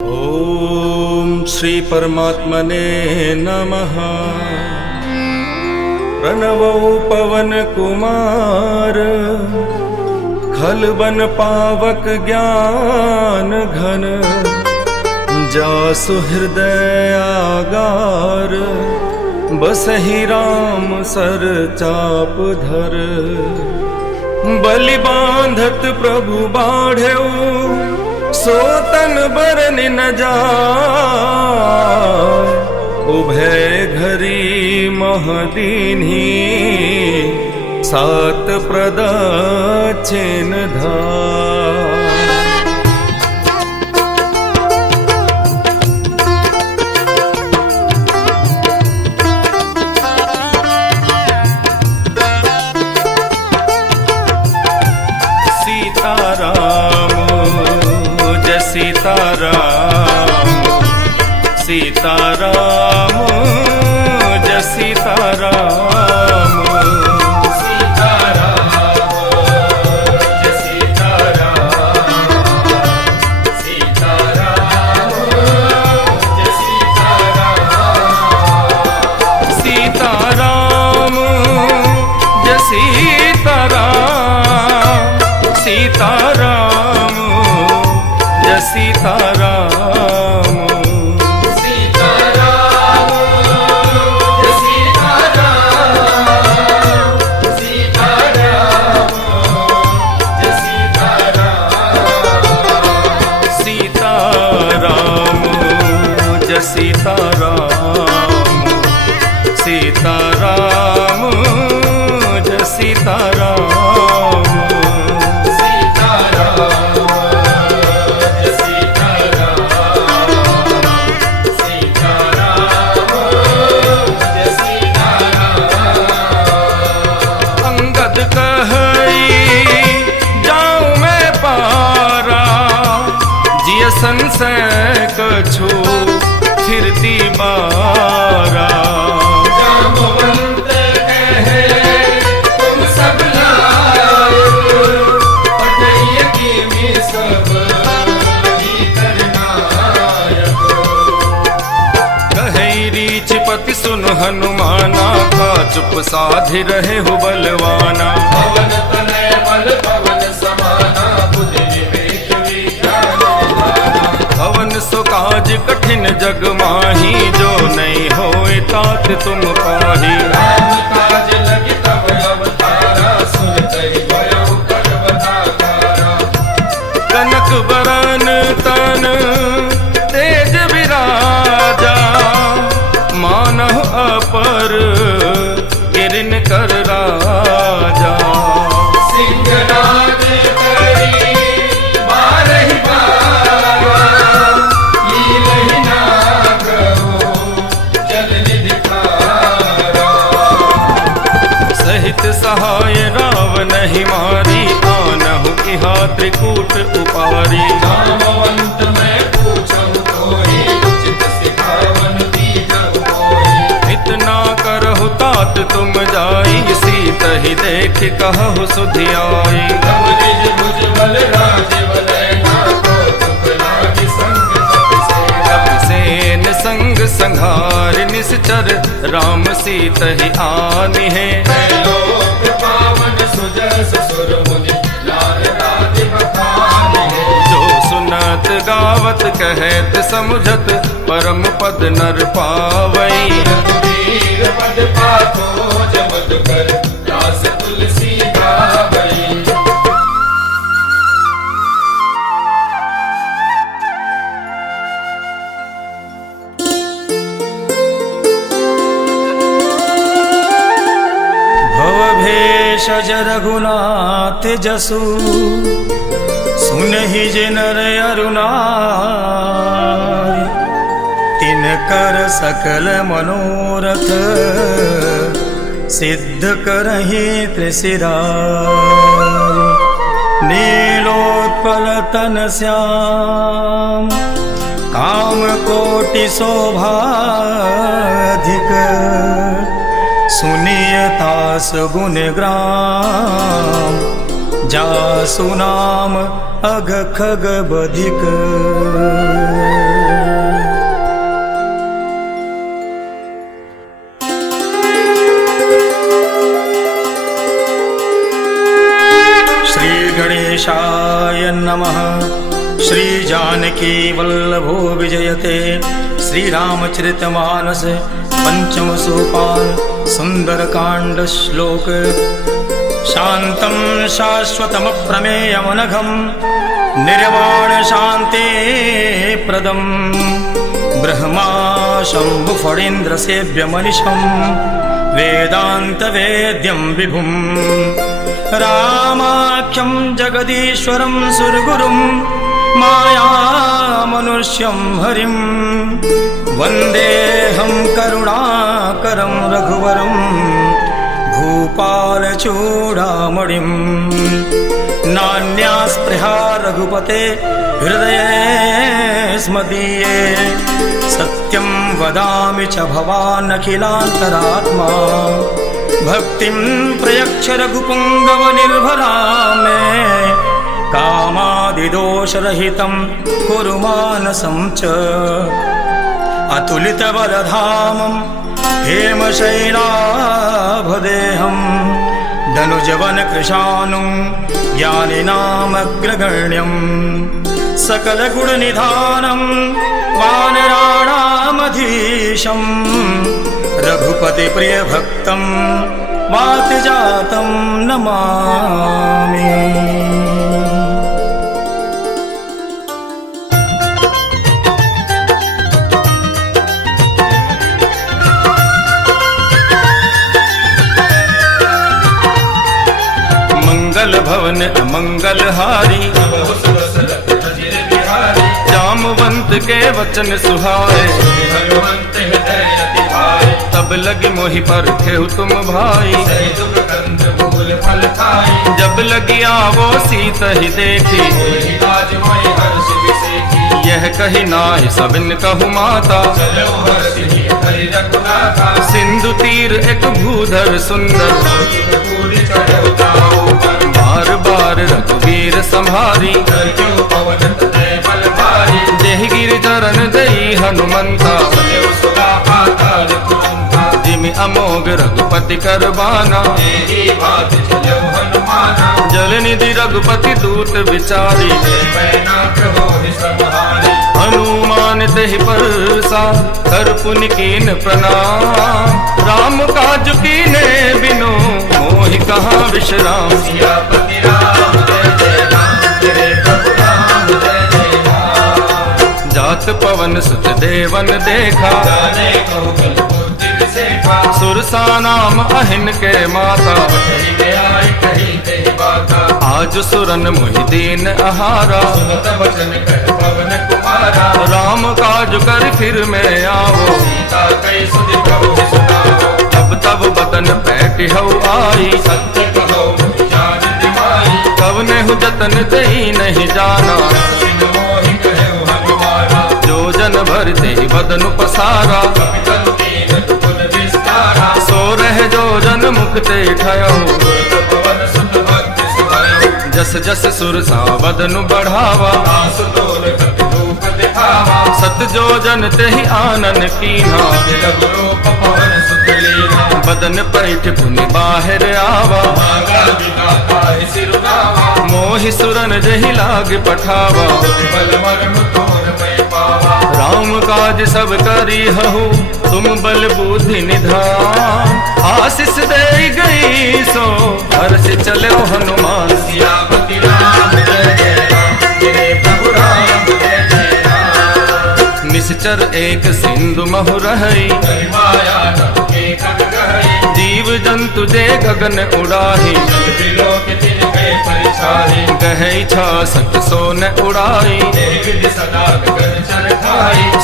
ओम श्री परमात्मने नमः। प्रणवो पवन कुमार खल बन पावक ज्ञान घन जासु हृदय आगार बसहि राम सर चाप धर। बलि बांधत प्रभु बाढ़ऊ सोतन बरन न जाय। उभय घरी महदीन्ही सात प्रदक्षिण धाय। सीताराम जय सीताराम। सीताराम जय सीताराम। सीताराम जय सीताराम। सीताराम जय सीताराम। सीताराम जय सीताराम। सीताराम सीताराम जय सीताराम। सीताराम जय सीताराम। सीताराम जय सीताराम। अंगद कहई जाऊं मैं पारा जिय संशय कछु फिरती बारा। जाम्बवंत कहे तुम सब लायक पठइय की में सब भीतर नायक। कहे रीछ पति सुन हनुमाना का चुप साधि रहे हो बलवाना। पवन तनय बल पवन समाना बुद्धि विवेक विज्ञान। पवन सो काज कठिन जग माही जो नहीं होए तात तुम पाही। राम काज लगी तब अवतारा सुनतहि भयउ पर्वताकारा। कनक बरन तन तेज विराजा मानहु अपर गिरिन कर राजा। सिंहनाद करी बारहि बारा लीलहि नागो जल निधि खारा। सहित सहाय रावण ही मारी आनहु इहा त्रिकूट उपारी। जाम्बवंत मैं पूछहु तोहि उचित सिखावन दीजहु मोहि। इतना करहु तात तुम जाई सीतहि देख कहु सुधियाई। तब निज भुज बल राजबल नाको तुक लागी संग कपिसेन संग संघार निश्चर राम सीतहि आनि है। लोक पावन सुजस सुर मुनि नारदादि बखानि है। जो सुनत गावत कहत समुझत परम पद नर पावई। रघुवीर पद पाथो जमत कर दास तुलसी गावई। भवभेषज रघुनाथ जसु सुनहि जे नर अरुणाई। तिनकर सकल मनोरथ सिद्ध करहि त्रिशिराई। नीलोत्पल तन श्याम काम कोटि शोभाधिक। सुनियतास गुण ग्राम जासु नाम अघ खग बधिक। श्री गणेशाय नमः। श्री जानकी वल्लभो विजयते। श्री रामचरितमानस पंचम सोपान सुंदरकांड श्लोक। शांतं शाश्वतमप्रमेयमनघं निर्वाण शांति प्रदं ब्रह्मा शंभु फणीन्द्र सेव्य मनिषं वेदांत वेद्यं विभुं रामाख्यं जगदीश्वरं सुरगुरुं माया मनुष्यं हरिं वन्देऽहं करुणाकरं रघुवरं भूपालचूडामणिं। नान्या स्पृहा रघुपते हृदये स्मदीये सत्यं वदामि च भवान् अखिलान्तरात्मा भक्तिं प्रयच्छ रघुपुङ्गवनिर्भरा मे कामादिदोषरहितं कुरु मानसं च अतुलितबलधामं हेमशैलाभदेहं धनुजवनकृशानुं ज्ञानिनामग्रगण्यं सकलगुणनिधानं वानराणामधीशं रघुपतिप्रियभक्तं वातजातं नमामि। मंगल भवन अमंगल हारी जामवंत के वचन सुहाए तब लगी मोहि पर खेहु तुम भाई जब लगी आवो सीत ही देखी यह कही नाहि सबिन कहु माता सिंधु तीर एक भूधर सुंदर बार बार रघुवीर संहारी जेहि गिर चरण दई हनुमंता जिमि अमोघ रघुपति करबाना जल निधि रघुपति दूत विचारी हनुमान तेहि परसा कर पुनि कीन प्रणाम राम काज कीने बिनु मोहि कहाँ विश्राम। जात पवन सुत देवन देखा सुरसा नाम अहिन के माता आज सुरन मोहि दीन आहारा राम काज कर फिर में आओ तब तब बदन पैठ हऊ आई कवने हु जतन दही नहीं जाना जो जन भर दे बदन पसारा सो रह जो जन मुक्ते ठयो जस जस सुरसा बदनु बढ़ावा सत जो जन तेहि आनन कीन्हा बदन पैठ पुनि बाहर आवा मोहि सुरन जहि लाग पठावा राम काज सब करी हहु तुम बल बुद्धि निधान आशीष दे गई सो हर्ष चलो हनुमान सियापति राम जय जय राम तेरे प्रभु राम जय जय राम। निश्चर एक सिंधु महु रहई जीव जंतु जे गगन उड़ाही गहै छा सत सो न उड़ाई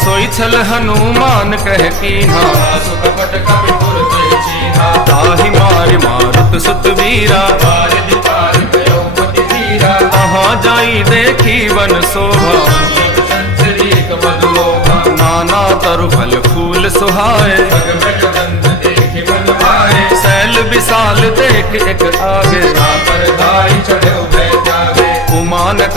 सोई छल हनुमान कह कीन्हा ताहि मारि मारुत सुत वीरा तहाँ जाई देखी वन शोभा नाना तरु फल फूल सुहाए शैल विशाल देख एक आगे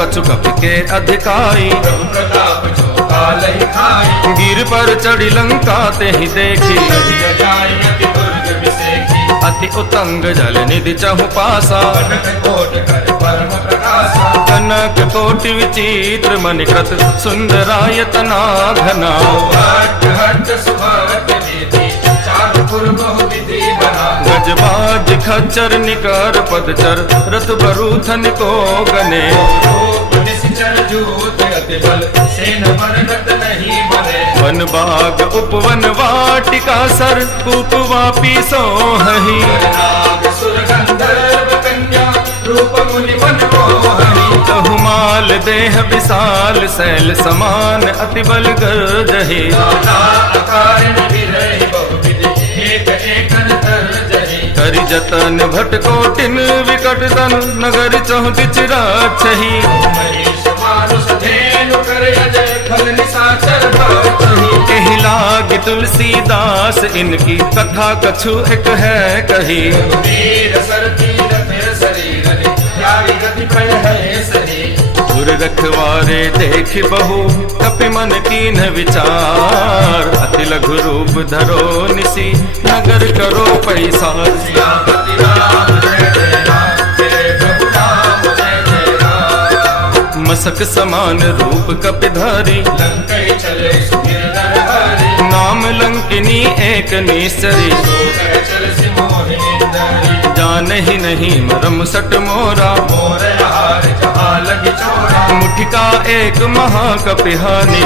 कछु कपि के अधिकाई। प्रभु प्रताप जो काल ही खाई। गिर पर चढ़ी लंका ते ही देखी। कहिया जाय अति दुर्ग विसेखी। अति उतंग जल निधि चहु पासा। कनक कोट कर परम प्रकाशा। कनक कोटि विचित्र मणिकृत सुंदरायतना घना। हट हट सुभट विधि चारु पुर बहु विधि बना। गजबाज खच्चर निकर पदचर रथ बरूथन को गने। रूप निश्चर जूत अति बल सेन मरगत नहीं बने। वन बाग उपवन वाटिका सर कूप वापी सोहहि। नाग सुर गंधर्व कन्या रूप मुनि मन मोहनी। तहुमाल देह विशाल शैल समान अति बल गर्जहि। नाना अकारण विरहि बहुविधि एक एक तरजहि। करि जतन भट कोटिन विकट तनु नगर चहु बिचराछहि। महेश मानुष धेनु कर अजय फल निशाचर बाचहि। एहि लागी तुलसीदास इनकी कथा कछु एक है कही। वीर सर तीरथ शरीर त्यागी गति भय है सही। पुर रखवारे देख बहु कपि मन कीन विचार। अति लघु रूप धरो निसी नगर करो पैसार। सियापति राम जय जय राम मेरे प्रभु राम जय जय राम। मसक समान रूप कपि धारी। लंकै चले सुधीर नरहरि। नाम लंकिनी एक निश्चरी। सो कह चल सिमोहिनी दरी। जानहि नहीं मरम सट मोरा। मोर आहार जहाँ लगी चोरा। मुठिका एक महाकपिहानी।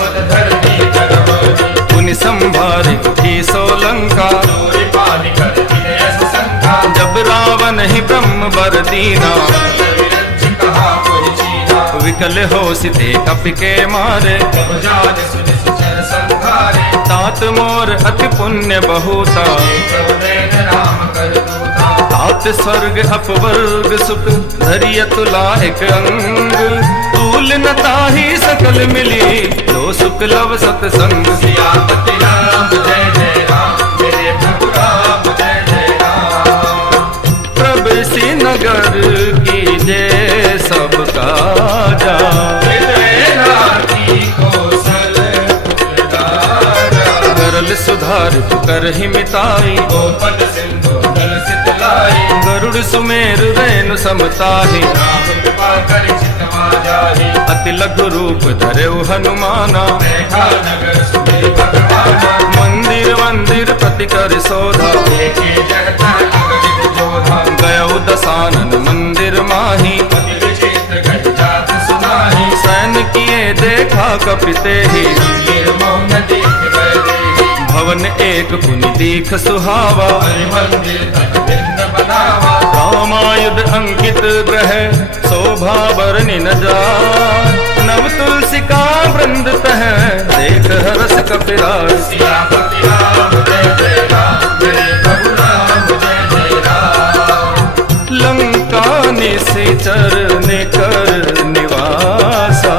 मद धरनी जगमोनी। पुनि संभारे उठी सोलंका। चोरी पानी कर दिने ऐसा शंका। जब रावण ही ब्रह्म बर दीना। विरंच कहा कोई चीना। विकल हो सिते कपि के मारे। जब जान सुनि सुचर संघारे। तात मोर अति पुण्य बहुता। प्रभु नैन राम कर दूता। तात स्वर्ग अपवर्ग सुख धरिय तुला एक अंग। तूल न ताहि सकल मिली तो सुख लव सतसंग। सियापति राम जय जय राम मेरे प्रभु राम जय जय राम। प्रवेशी नगर की जय सब काजा। हृदय राखी कौशल पुर राजा। गरल सुधार कर ही मिताई। गोपद सिंधु दल सितलाई। गरुड़ सुमेर रेणु समताहि। राम कृपा कर चितवा जाहि। अति लघु रूप धरेउ हनुमाना। देखा नगर सुबह भगवाना। मंदिर मंदिर प्रति कर शोधा। देखे जगता नगर जोधा। गयउ दसानन मंदिर माही। अति विचित्र घट जात सुनाहि। सैन किए देखा कपिते ही। मंदिर मौन देख गए देहि। भवन एक पुनि दीख सुहावा। हरि मंदिर तन भिन्न बनावा। रामायुध अंकित ग्रह शोभा बरनि न जाय। नव तुलसी का वृंद तह देख हरस कपिराय। सियापति राम जय जय राम मेरे प्रभु राम जय जय राम। लंका निश्चर कर निवासा।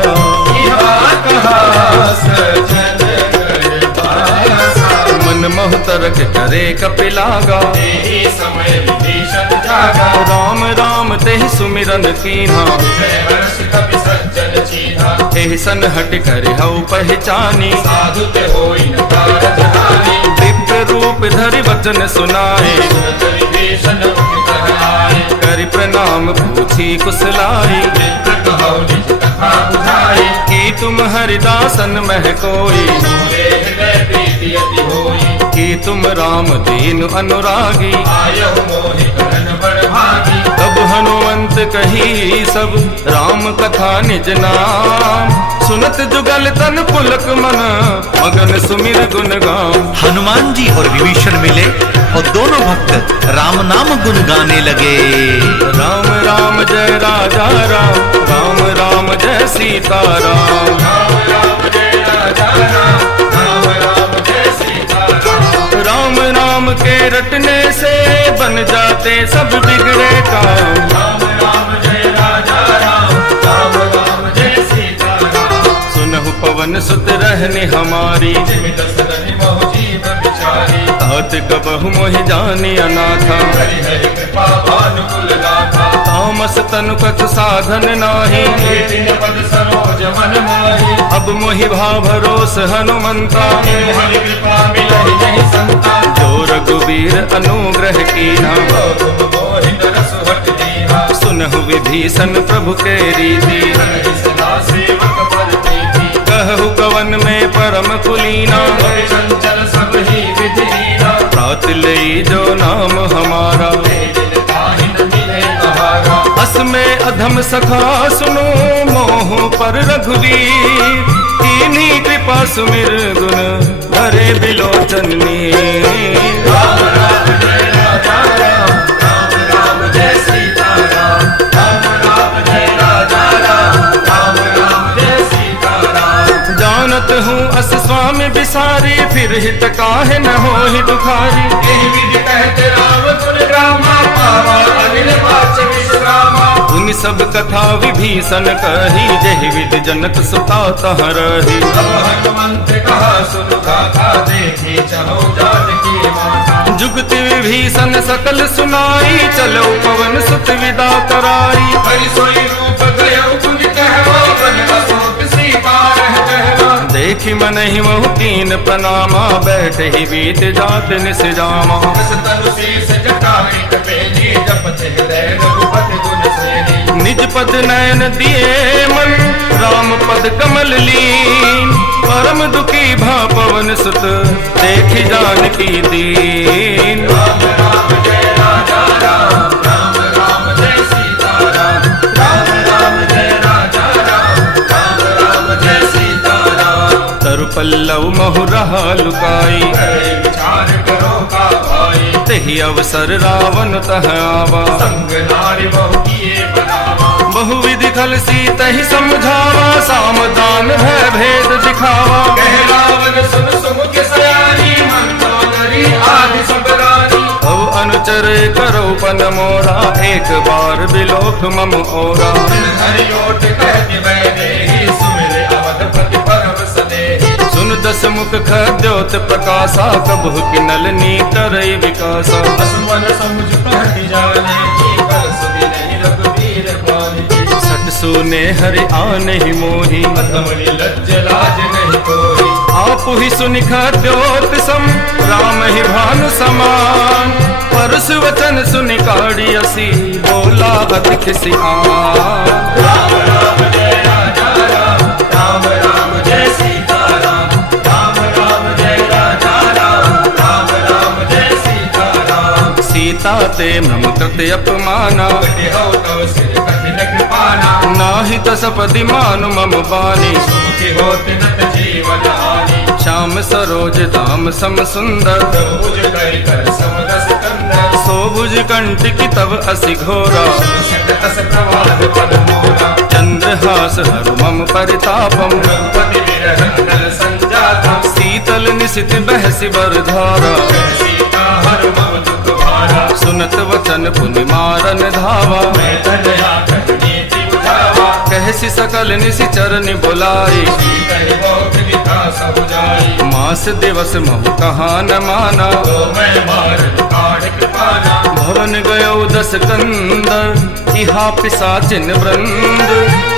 यहाँ कहाँ सजन कर बासा। मन मोह तरक करे कपिलागा। तेहि समय विभीषण जागा। राम राम तेहि सुमिरन कीन्हा। हृदय हर्ष कपि सज्जन चीन्हा। एहि सन हट कर हऊ पहचानी। साधु ते होई न कारज हानि। दिव्य रूप धरि वचन सुनाए। सुरत विभीषण मुनि कहलाए। करि प्रणाम पूछी कुशलाई। मित्र कहौ निज कथा बुझाई। की तुम हरिदासन मह कोई। मोरे हृदय प्रीति अति होई। की तुम राम दीन अनुरागी। आयहु मोहि करन बड़ भागी। तब हनुमंत कही सब राम कथा निज नाम। सुनत जुगल तन पुलक मन मगन सुमिर गुण गाम। हनुमान जी और विभीषण मिले और दोनों भक्त राम नाम गुन गाने लगे। राम राम जय राजा राम। राम राम जय सीता राम। राम राम जय राजा राम। राम राम जय सीता राम। राम नाम के रटने से बन जाते सब बिगड़े काम। राम राम जय राजा राम। राम राम जय सीता राम। सुनहु पवन सुत रहने हमारी। जिमित सदनि मोह जीव बिचारी। बात कबहु मोहि जानी अनाथा। हरि हरि कृपा भानुकुल लाथा। तामस तनु कछु साधन नाही, दिन पद सरोज मन माही। अब मोहि भाव भरोस हनुमंता। हरि कृपा मिलहि नहीं संता। जो रघुवीर अनुग्रह कीना, तुम मोहि नरस हट दीना। सुनहु विभीषण प्रभु के रीति। हरि सदा सेवक पर प्रीति। कहु कवन में परम कुलीना, हरि चंचल सब ही विधि लीना। तात लई जो नाम हमारा। दिल ताहि न मिले कहारा। अस में अधम सखा सुनो, मोह पर रघुवीर। कीन्ही कृपा सुमिर गुण, धरे बिलोचन नीर। राम राम जय राजा राम। राम राम जय सीता राम। राम राम जय राजा राम। राम राम जय सीता राम। जानत हूँ अस स्वामी बिसारी, फिर हित काहे न होहि दुखारी। यही विधि कहते राम गुण रामा। पावा अनिल वाच विश्रामा। उन सब कथा विभीषण कही, जहि विधि जनक सुता तह रही। अब हनुमंत कहा सुन गाथा। देखी चलो जानकी माता। जुगति विभीषण सकल सुनाई, चलो पवन सुत विदा कराई। हरि सोई रूप गयो गुण कहवा। बन अशोक सीता रह कहवा। देखी मन ही मोह कीन प्रणामा, बैठ ही बीत जात निस जामा। बस तनु शीस जटाई कपेली। जपत हृदय रघुपति गुण सेनी। निज पद नयन दिए मन, राम पद कमल लीन। परम दुखी भा पवन सुत, देखी जानकी दीन। राम राम जय राजा राम। राम राम जय सीता राम। राम राम जय राजा राम। राम राम जय सीता राम। तरु पल्लव महु रहा लुकाई, करे विचार करो का भाई। तही अवसर रावण तह आवा। संग नारी बहु किए बनावा। बहुविधि खल सीत ही समझावा, सामदान भय भेद दिखावा। कह रावण सुन सुमुख सयानी। मंत्रो नरी आदि सब रानी। अब अनुचर करो पन मोरा, एक बार बिलोक मम ओरा। हरि ओट कहते वैदेही। सुमिरे अवधपति परम सनेही। सुन दस मुख खद्योत प्रकाशा, कबहु किनल नीतरई विकासा। असुमन समुझ कहति जाने की। बल सुधि नहीं रघुवीर पानी। सट सुने हरि आने ही मोही, अधमनि लज्ज लाज नहीं कोई। आप ही सुनि खद्योत सम, राम ही भानु समान। परस वचन सुनि काढ़ी असी, बोला अति खिसियान। राम राम जय राजा राम। राम राम जय सीता राम। राम राम जय राजा राम। राम राम जय सीता राम। सीता ते मम कृत अपमाना, कटे हो तव सिर कठिन कृपाना। नाहि तसपति मानु मम बानी। सुखी होत नत जीवन हानि। श्याम सरोज धाम सम सुंदर, प्रभुज कर कर समदस कंदर। सोभुज कंटकी तब असि घोरा। शतदस प्रवाह पद मोरा। चंद्रहास हरु मम परितापम, रघुपति विरह नल संजातम। शीतल निशित बहसि बरधारा। सीता हर मम दुख भारा। सुनत वचन पुनि मारन धावा। मैं तनया कहनी बुझावा। कहसि सकल निशिचर बुलाई। कहि बहुत विधा सब जाई। मास दिवस महु कहा न माना, तो मैं मारन काढ़ कृपाना। भवन गयो दस कंदर, इहा पिशाचिन वृंद।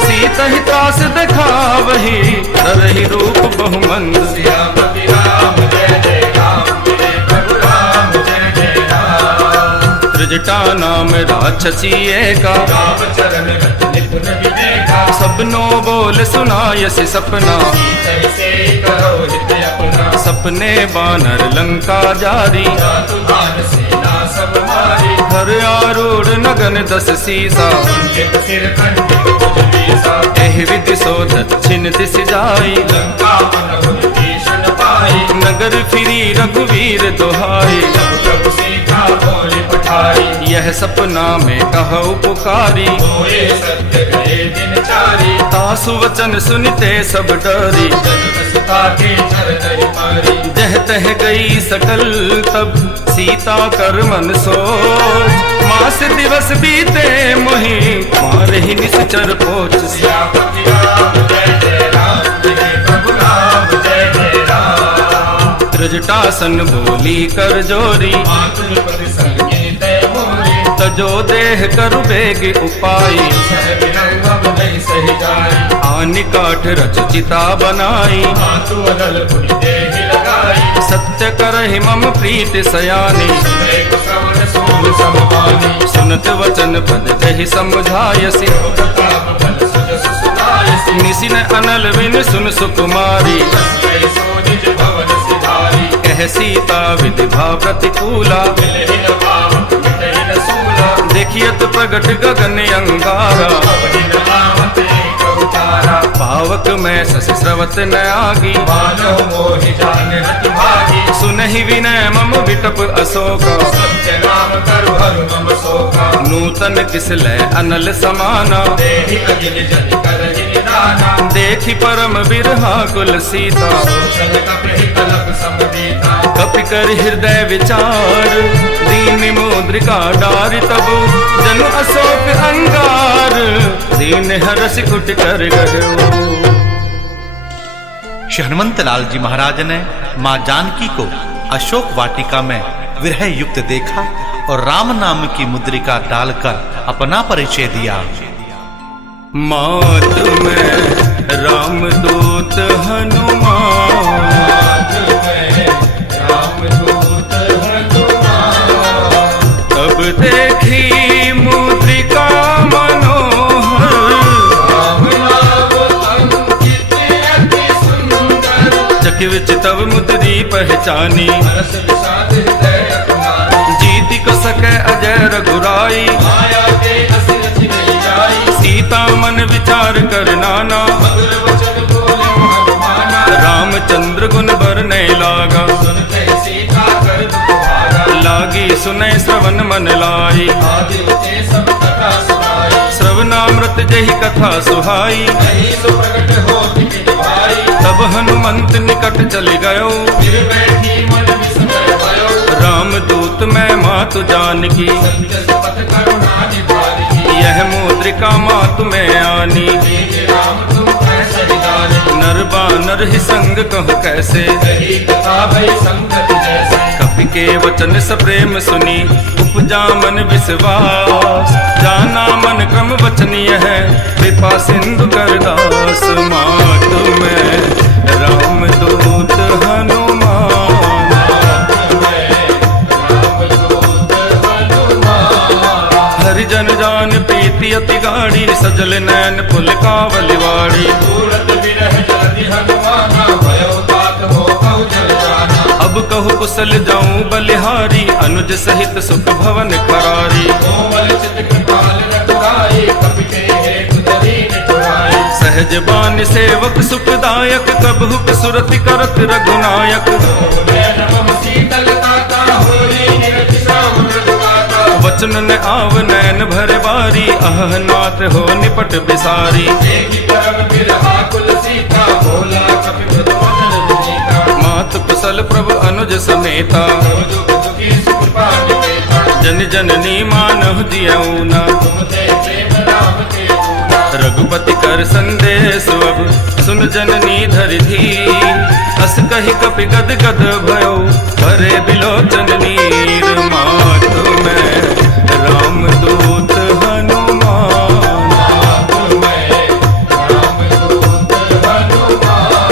सीता ही त्रास दिखावही, तरहि रूप बहुमंद। सियापति राम जय जय राम। मेरे प्रभु राम जय जय राम। त्रिजटा नाम राक्षसी एका, राम चरण रत निपुण विवेका। सबनो बोल सुनायसि सपना। सीतहि से करो हित अपना। सपने बानर लंका जारी, जातु भान सेना सब मारी। हर आरूढ़ नगन दस सीसा। कंठित सिर कंठित भुज बीसा। एहि विधि सो दक्षिण दिस जाई, लंका मन हुन भीषण पाई। नगर फिरी रघुवीर दोहाई। जब प्रभु सीता बोले पठाई। यह सपना में कहु पुकारी, होए सत्य गए दिन चारी। तासु वचन सुनते सब डरी। जनक सुता के चरण मारी। जह तह गई सकल तब, सीता कर मन सोच। मास दिवस बीते मोहि, मारहि निश्चर पोच। सियापति राम जय जय राम। मेरे प्रभु राम जय जय राम। जटासन बोली कर जोरी, मातृपति संगीत मोरी, तजो देह करु बेग उपाय, सहबिरंगम नहीं सही जाई, आनि काठ रच चिता बनाई, मातु अनल पुनि देहि लगाई, सत्य करहि मम प्रीति सयानी, एक श्रवण सूल समवानी, सुनत वचन पद जहि समुझायसि, प्रताप बल सुजस सुनायसि, निसिन अनल बिन सुन सुकुमारी, जय सो निज भवन सिधारी, कह सीता विधि भाव प्रतिकूला, मिलहि न पावक मिटहि न सूला, देखियत प्रगट गगन अंगारा, अवनि न आवत एक उतारा, पावक में सस स्रवत न आगी, मानव मोहि जान हति भागी, सुनहि विनय मम विटप अशोका, सत्य नाम करु हरु मम शोका, नूतन किस लय अनल समाना, देहि अगिन जन करहि निदाना, देखि परम बिरहा कुल सीता, सोचन कपि कलप समदीता, कपि कर हृदय विचार, दीन मुद्रिका डारि तब जनु अशोक अंगार, दीन हरसि कुट कर गयो। श्री हनुमंत लाल जी महाराज ने मां जानकी को अशोक वाटिका में विरह युक्त देखा और राम नाम की मुद्रिका डालकर अपना परिचय दिया। मात में रामदूत हनुमान, रामदूत हनुमान, तब देखी मुद्रिका मनोहर, राम नाम अंकित अति सुंदर, चकित तब मुद्री पहचानी, हर्ष विषाद हृदय अकुलानी, जीति को सके अजय रघुराई, माया के अस रचि नहीं जाई, सीता मन विचार कर नाना, मधुर वचन बोले हनुमाना, रामचंद्र गुण बरने लागा, सुनते सीता कर दुख लागी सुनै श्रवण मन लाई, आदि ते सब कथा सुनाई, श्रवणामृत जहि कथा सुहाई, नहीं सो प्रकट हो निकट भाई, तब हनुमंत निकट चले गयो, फिर बैठी मन विस्मय भयो, रामदूत मैं मातु जानकी, सत्य शपथ करुणा निधारी, यह मुद्रिका मातु में आनी, तेज राम तुम कैसे जाने, नर बानर ही संग कहु कैसे, यही कथा भई संगत जैसे, कपि के वचन सप्रेम सुनी, उपजा मन विश्वास, जाना मन क्रम वचनीय है, कृपा सिंधु करदास, मातु में रामदूत हनुमान, रामदूत हनुमान, हरिजन जान प्रीति अति गाढ़ी, सजल नैन पुल कावलिवाड़ी, सूरत विरह जलधि हनुमाना, भयो तात हो कहु जल जाना, अब कहु कुशल जाऊं बलिहारी, अनुज सहित सुख भवन खरारी, कोमल चित कृपाल रघुराई, कपि के हेतु दरीन चुराई, सहज बान सेवक सुखदायक, कबहु सुरति करत रघुनायक, नैन मम शीतलता का होरी, निरति श्राव मृदुता, वचन न आव नैन भर बारी, अह नाथ हो निपट बिसारी, देखि परम बिरहा कुल सीता, बोला कपि मृदु वचन विनीता, मात कुशल प्रभु अनुज समेता, दुख दुखी सुख पानि पेता, जन जननी मानहु जियऊ न, तुम ते प्रेम राम के दूना, रघुपति कर संदेश अब सुन जननी धरि धीर, अस कहि कपि गद गद भयो, भरे बिलोचन नीर, मातु में रामदूत हनुमान, रामदूत हनुमान,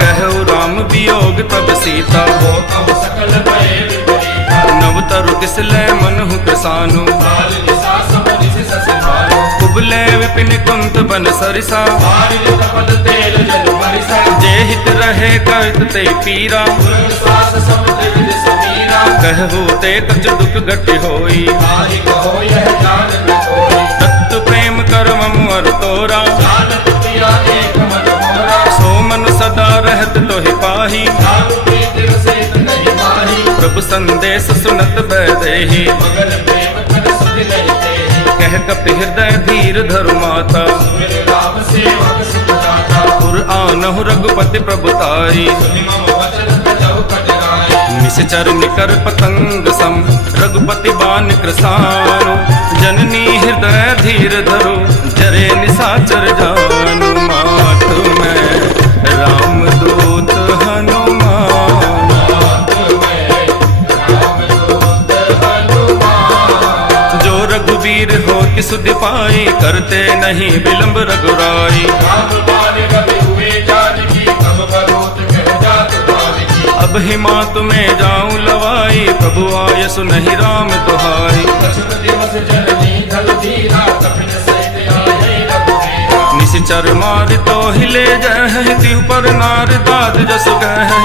कहु राम वियोग तब सीता, हो कब सकल भय विपरीता, नव तरु किस लय मनहु प्रसानु, काल निसा समझ सस भानु, उबले विपिन कुंत बन सरिसा, मारिल कपट तेल जल बरिसा, जे हित रहे करत ते पीरा, तुरंत श्वास समुद्र विद समीरा, कहु ते कछ दुख घट होई, ताहि कहो यह जान न कोई, तत्व प्रेम कर मम अर तोरा, जानत पिया एक मन मोरा, सो मन सदा रहत तोहि पाही, राम प्रीति रसित नहीं माही, प्रभु संदेश सुनत बैदेहि, मगन प्रेम कर सुधि नहीं तेहि, कह कपि हृदय धीर धरु माता, सुमिर राम सेवक सुख दाता, पुर आनहु रघुपति प्रभुताई, सुनि मम वचन तजहु कटराई, निश्चर निकर पतंग सम, रघुपति बान कृसानु, जननी हृदय धीर धरु, जरे निशाचर जानु, मातु में रामदूत हनुमान, की सुध पाई, करते नहीं विलंब रघुराई। राम बाल कभी हुए जानकी, तब बरोत कह जात बालिकी। अब हिमात में जाऊं लवाई, प्रभु आय सुनहि राम दुहाई। दशरथ दिवस जननी धल धीरा, कपिन सहित आये रघुवीरा। निशिचर मार तो हिले जय, तिहु पर नार दाद जस गह।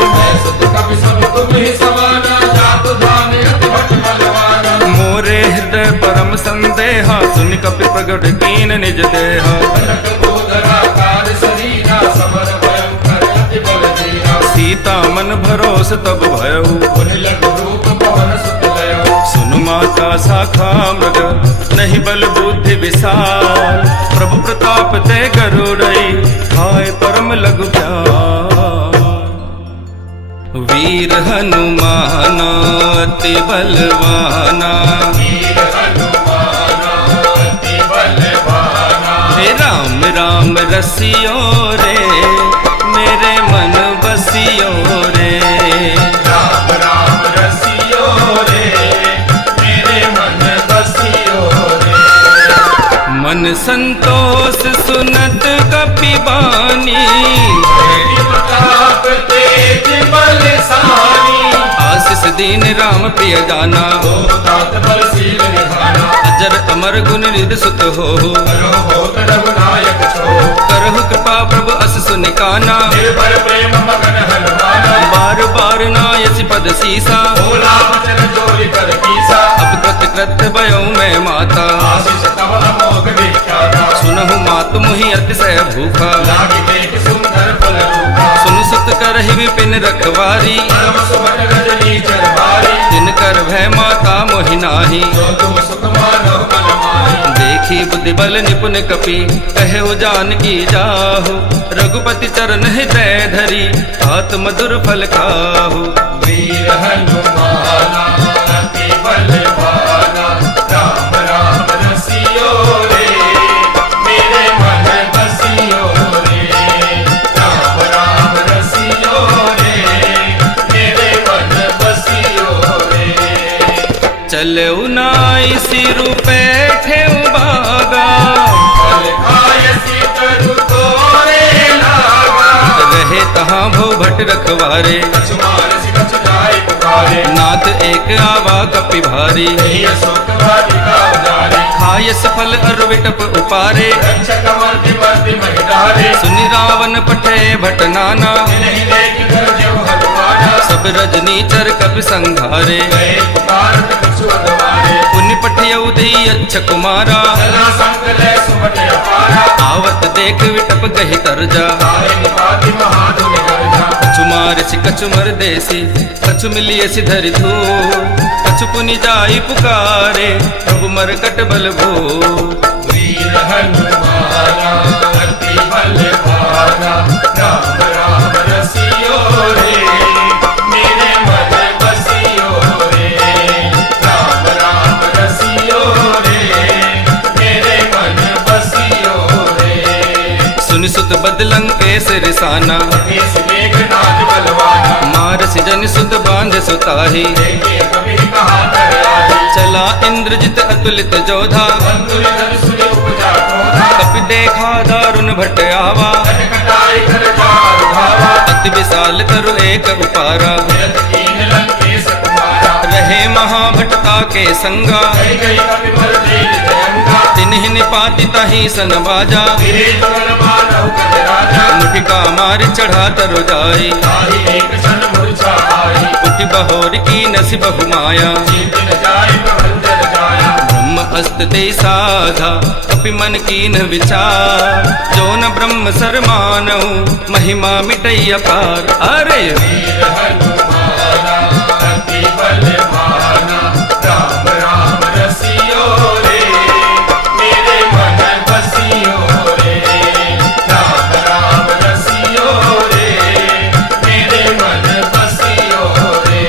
सुत कपि सब तुम ही समाना, जात धाम अति भट बलवाना। मोरे हृदय परम संदेहा, सुन कपि प्रगट कीन निज देहा। कनक बोधरा कार शरीरा, समर भयंकर अति बल धीरा। सीता मन भरोस तब भयउ, पुन लघु रूप पवन सुत लयो। सुनु माता शाखा मृग, नहीं बल बुद्धि विशाल। प्रभु प्रताप ते गरुड़ई, हाय परम लघु प्यार। वीर हनुमान अति बलवाना, वीर हनुमान अति बलवाना। हे राम राम रसियो रे, मेरे मन बसियो रे। राम राम रसियो रे, मेरे मन बसियो रे। मन संतोष सुनत कपि बानी, तेरी प्रताप तेज बलशाली। आशीष दीन राम प्रिय जाना, हो तात बलशील निधाना। अजर अमर गुण निधि सुत हो। करो होत रघुनायक छो, करहु कृपा प्रभु अस सुनिकाना। निर्भय प्रेम मगन हनुमाना। बार बार नायसि पद सीसा, भोला वचन जोरि कर कीसा। अब कृत कृत भयो मैं माता। आशीष तब अमोघ विख्याता। सुनहु मातु मुहि अतिशय भूखा, लागी देख सुंदर फल रूपा। सुन सुत करहि विपिन रखवारी। परम सुभग रजनी चरवारी। जिनकर भय माता मोहि नाहि, जो तुम सुख मानो मन माही। देखी बुद्धि बल निपुण कपि, कहे जानकी जाहु। रघुपति चरण हृदय धरी, आत्म मधुर फल खाहु। वीर हनुमाना अति बलवाना। राम राम रसियो रे, मेरे मन बसियो रे। राम राम रसियो रे, मेरे मन बसियो रे। चले नाई सिरु पैठे बागा, फल खाय सीतरु तोरे लागा। रहे तहाँ भो भट रखवारे। कछु मानसि कछु जाय पुकारे। नाथ एक आवा कपि भारी, यही अशोक वाटिका उजारे। खाय सफल अरु विटप उपारे। रक्षक मर्दि मर्दि महिधारे। सुनि रावण पठे भट नाना, नहीं देख कर जो हनुमाना। सब रजनीचर कपि संघारे। गए पुकारत कछु अगवारे। पुनि पठियउ दई अच्छा कुमारा, चला संकले सुमट अपारा। आवत देख विटप गहि तरजा। आए निपाति महाधुनि गर्जा। कछु मारसि कछु मरदेसी, कछु मिलियसि धरि धूल। कछु पुनि जाई पुकारे, प्रभु मरकट बल भो। वीर हनुमाना अति बलवाना। राम राम रसियो रे, मेरे मन बसियो रे। राम राम रसियो रे, मेरे मन बसियो रे। सुनि सुत बदलंग केसरि साना, केस मेघनाद बलवाना। मारसि जन सुत बांध सुताही। देखे कभी कहा कर आही। चला इंद्रजित अतुलित जोधा, बंधुर धन सुनि उपजा क्रोधा। कपि देखा दारुण भट आवा। कटाई कर जाल धावा। अति विशाल तरु एक उपारा, निरत कीन लंकेश कुमारा। रहे महाभटता के संगा। गई गई कपि बल देव जयंगा। तिन्हि निपाति ताहि सन बाजा। गिरे जुगल मानव कद राजा। मुटिका मार चढ़ा तरु जाई। ताहि एक क्षण मूर्छा आई। उठि बहोर की नसि बहु माया। जीत न जाय प्रबंधन जाया। ब्रह्म अस्त दे साधा, कपि मन कीन विचार। जो न ब्रह्म सर मानऊ, महिमा मिटई अपार। अरे वीर हनुमाना अति बलवाना। राम राम रसियो रे, मेरे मन बसियो रे। राम राम रसियो रे, मेरे मन बसियो रे।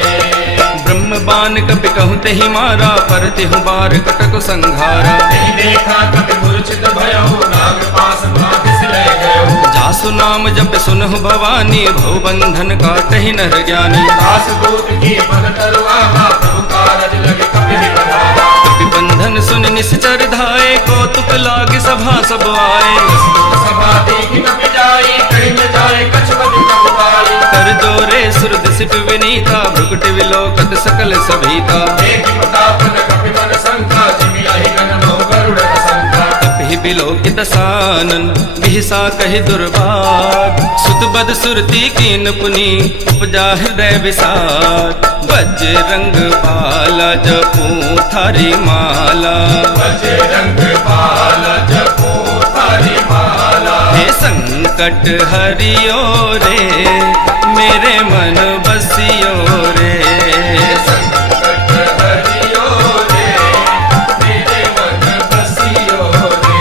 ब्रह्म बान कपि कहु तेहि मारा, पर तिहु बार कटक संघारा। नहीं देखा कभी मूर्छित भयो, नाग पास भाग से ले गयो। जासु नाम जप सुनहु भवानी, भव बंधन काटहि नर ज्ञानी। दास दूत की पद तरुआवा, प्रभु कारज लगे कभी बढ़ावा। कपि बंधन बचन सुन निश्चर धाये, कौतुक लागे सभा सब आए। सभा देखी न जाई, कहीं न जाए कछुवत प्रभु पाई। कर जोरे सुरद सिप विनीता, भ्रुकुट विलोकत सकल सभीता। देखी प्रताप न कपि मन संका, जिमि अहि गण मोह गरुड़ असंका। कपि बिलोकित सानन, बिहसा कहि दुर्भाग। सुत बद सुरती कीन पुनि, उपजा हृदय विषाद। बजरंग बाला जपू थारी माला, बजरंग बाला जपो थारी माला। हे संकट हरियो रे, मेरे मन बसियो रे। संकट हरियो रे, मेरे मन बसियो रे।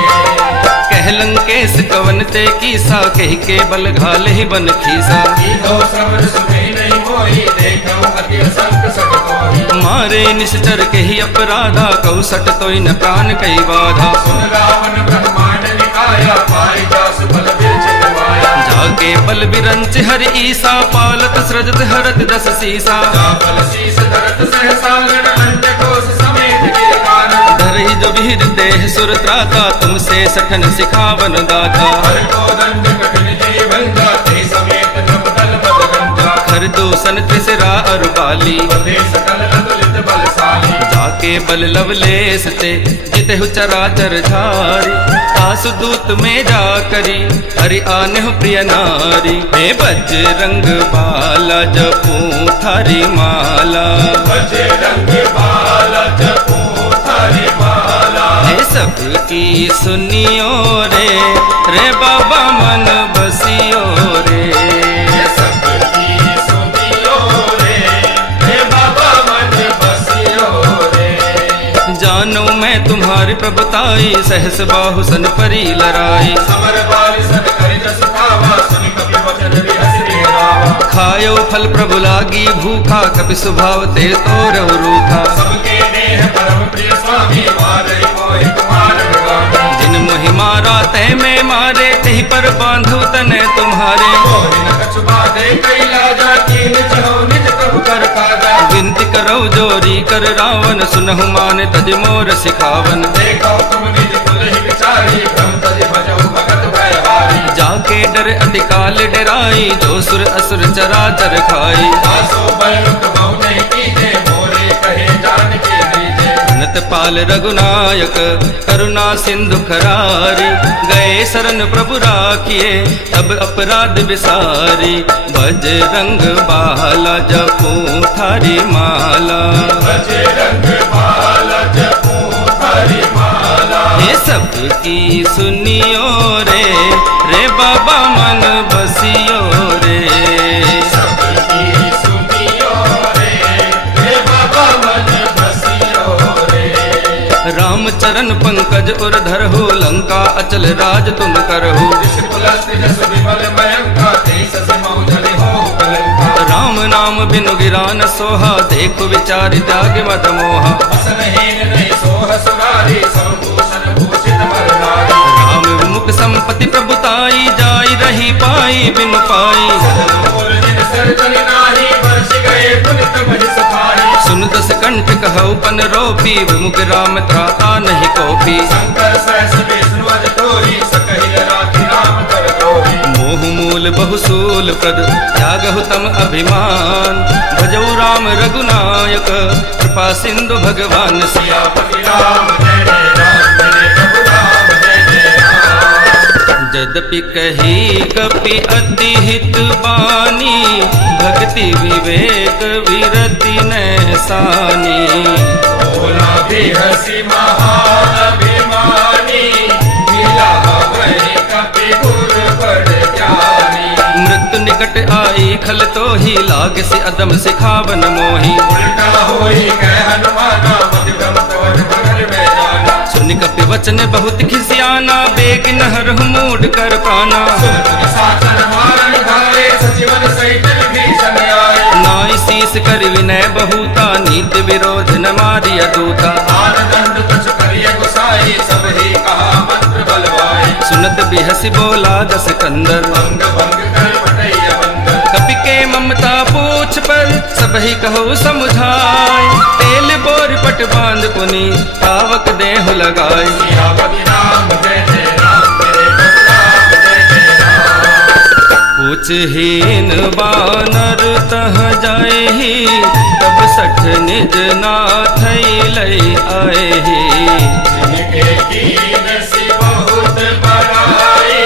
कह लंकेश कवन ते कीसा, कह के बल घाले ही बन खीसा। कीधो श्रवण सुने नहीं मोही, देखो अति असंक सट कोही। मारे निश्चर के ही अपराधा, कौ सट तोई न प्राण कई बाधा। सुन रावण ब्रह्मांड निकाया, पाई जासु बल बिरचित माया। जाके बल बिरंच हर ईसा, पालत सृजत हरत दस सीसा। जाबल शीस धरत सहसा, गण अंडकोश समेत गिर कारण। धरहि जो विहिर देह सुर त्राता, तुमसे सठन सिखावन दाता। हर को दंड कठिन जीवंगा, ते समेत नवदल बदगंजा। हर दूसन तिसरा अरुपाली, बधे सकल अतुलित बलशाली। जाके बल लवलेस ते जिते चराचर झारी। तासु दूत में जा करी, हरि आनेहु प्रिय नारी। हे बजरंग बाला जपू थारी माला, बजरंग बाला जपो थारी माला। हे सबकी सुनियो रे, रे बाबा मन बसियो रे। ये सबकी सुनियो रे, हे बाबा मन बसियो रे। जानो मैं तुम्हारी प्रभुताई, सहस बाहु सन परी लड़ाई। समर बारि सन करि जस पावा, सुनि कपि वचन बिहसि निरावा। खायो फल प्रभु लागी भूखा, कपि स्वभाव ते तोरव रूखा। सबके देह परम प्रिय स्वामी, मारे मोहि कुमार भगामी। जिन मोहि मारा तै में मारे, तेहि पर बांधु तने तुम्हारे। मोहि न कछु बाधे, कई लाजा कीन जहो निज प्रभु कर काजा। विनती करो जोरी कर रावण, सुनहु मान तज मोर सिखावन। देखो तुम निज कुल ही विचारी, ब्रह्म तज भजहु भगत भयहारी। जाके डर अति काल डराई, जो सुर असुर चराचर खाई। आसो बलुक बहु नहीं कीजे, मोरे कहे जान के लीजे। अनत पाल रघुनायक, करुणा सिंधु खरारी। गए शरण प्रभु राखिए, तब अपराध विसारी। बजरंग बाला जपू थारी माला, बजरंग बाला जपो थारी माला। ये सबकी सुनियो रे, रे बाबा मन बसियो रे। सबकी सुनियो रे, हे बाबा मन बसियो रे। रामचरण पंकज उर धरहु, लंका अचल राज तुम करहु। पुलस्त्य जस विमल मयंका, तेई ससि मऊ जनि होहु कलंका। राम नाम बिनु गिरा न सोहा, देखो विचार त्याग मद मोहा। वसनहीन नहीं सोह सुरारी, सर्वभूषण भूषित वर नारी। राम विमुख संपत्ति प्रभुताई, जाई रही पाई बिनु पाई। सदनुमूल जिन सर्जन नाही, वर्ष गए पुनित भज सफारी। सुन दस कंठ कहु पन रोपी, विमुख राम त्राता नहीं कोपी। शंकर सहस विष्णु अज तोरी, सकहिल राखि नाम कर तोरी। मोह मूल बहुसूल प्रद, त्यागहु तम अभिमान। भजऊ राम रघुनायक, कृपा सिंधु भगवान सिया। सियापति राम जय जय राम, जय प्रभु राम जय जय राम। यद्यपि कही कपि अति हित बानी, भक्ति विवेक विरति नैसानी। बोला भी हसी महाअभिमानी, मिला वही कपि गुर बड़ ज्ञानी। मृत्यु निकट आई खल तो ही, लाग से अदम सिखावन मोही। उल्टा होई कह हनुमाना, मति भ्रम पवन भगर में जाना। सुन कपि वचन बहुत खिसियाना, बेग नहर मूड कर पाना। सुन साचन मारन घावे, सचिवन सहित विभीषण आए। नाई शीस कर विनय बहुता, नीति विरोध न मारिय दूता। दान दंड कछु करिय गुसाई, सब ही कहा मंत्र बलवाई। सुनत बिहसि बोला दस कंदर, भंग भंग कर बटैया बंदर। कपि के ममता पूछ पर सबही कहो समझाए। तेल बोर पट बांध पुनी तावक देह लगाए। सियापति राम जय जय राम, मेरे प्रभु राम जय जय राम। पूछहीन बानर तह जाए ही, तब सठ निज नाथ लई आए ही। जिनके कीन सी बहुत बड़ाई,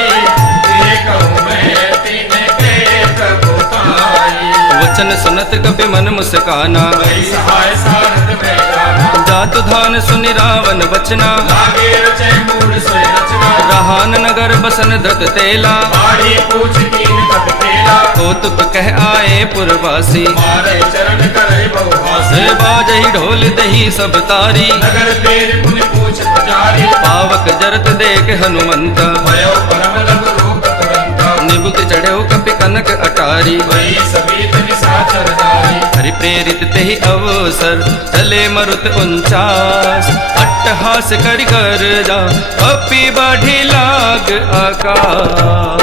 ये कहूँ मैं तिनके प्रभु पाई। वचन सुनत कपि मन मुस्काना, वही सहाय सारथ में जाना। जातु धान सुनि रावण बचना, लागे रचे मूल सोय रचना। रहान नगर बसन धत तेला, बाड़ी पूछ कीन कट तेला। कौतुक कह आए पुरवासी। मारे चरण करे बहुभासी, से बाजही ढोल दही सब तारी, नगर तेज पुनि पूछ पुजारी। पावक जरत देख हनुमंत, भयो परम लघु रूप तुरंत। निबुक चढ़ो कपि कनक अटारी। वही सभी निशाचर दारी। हरि प्रेरित तेहि अवसर, चले मरुत 49। अट्टहास करि कर जा, कपि बढ़ी लाग आकाश।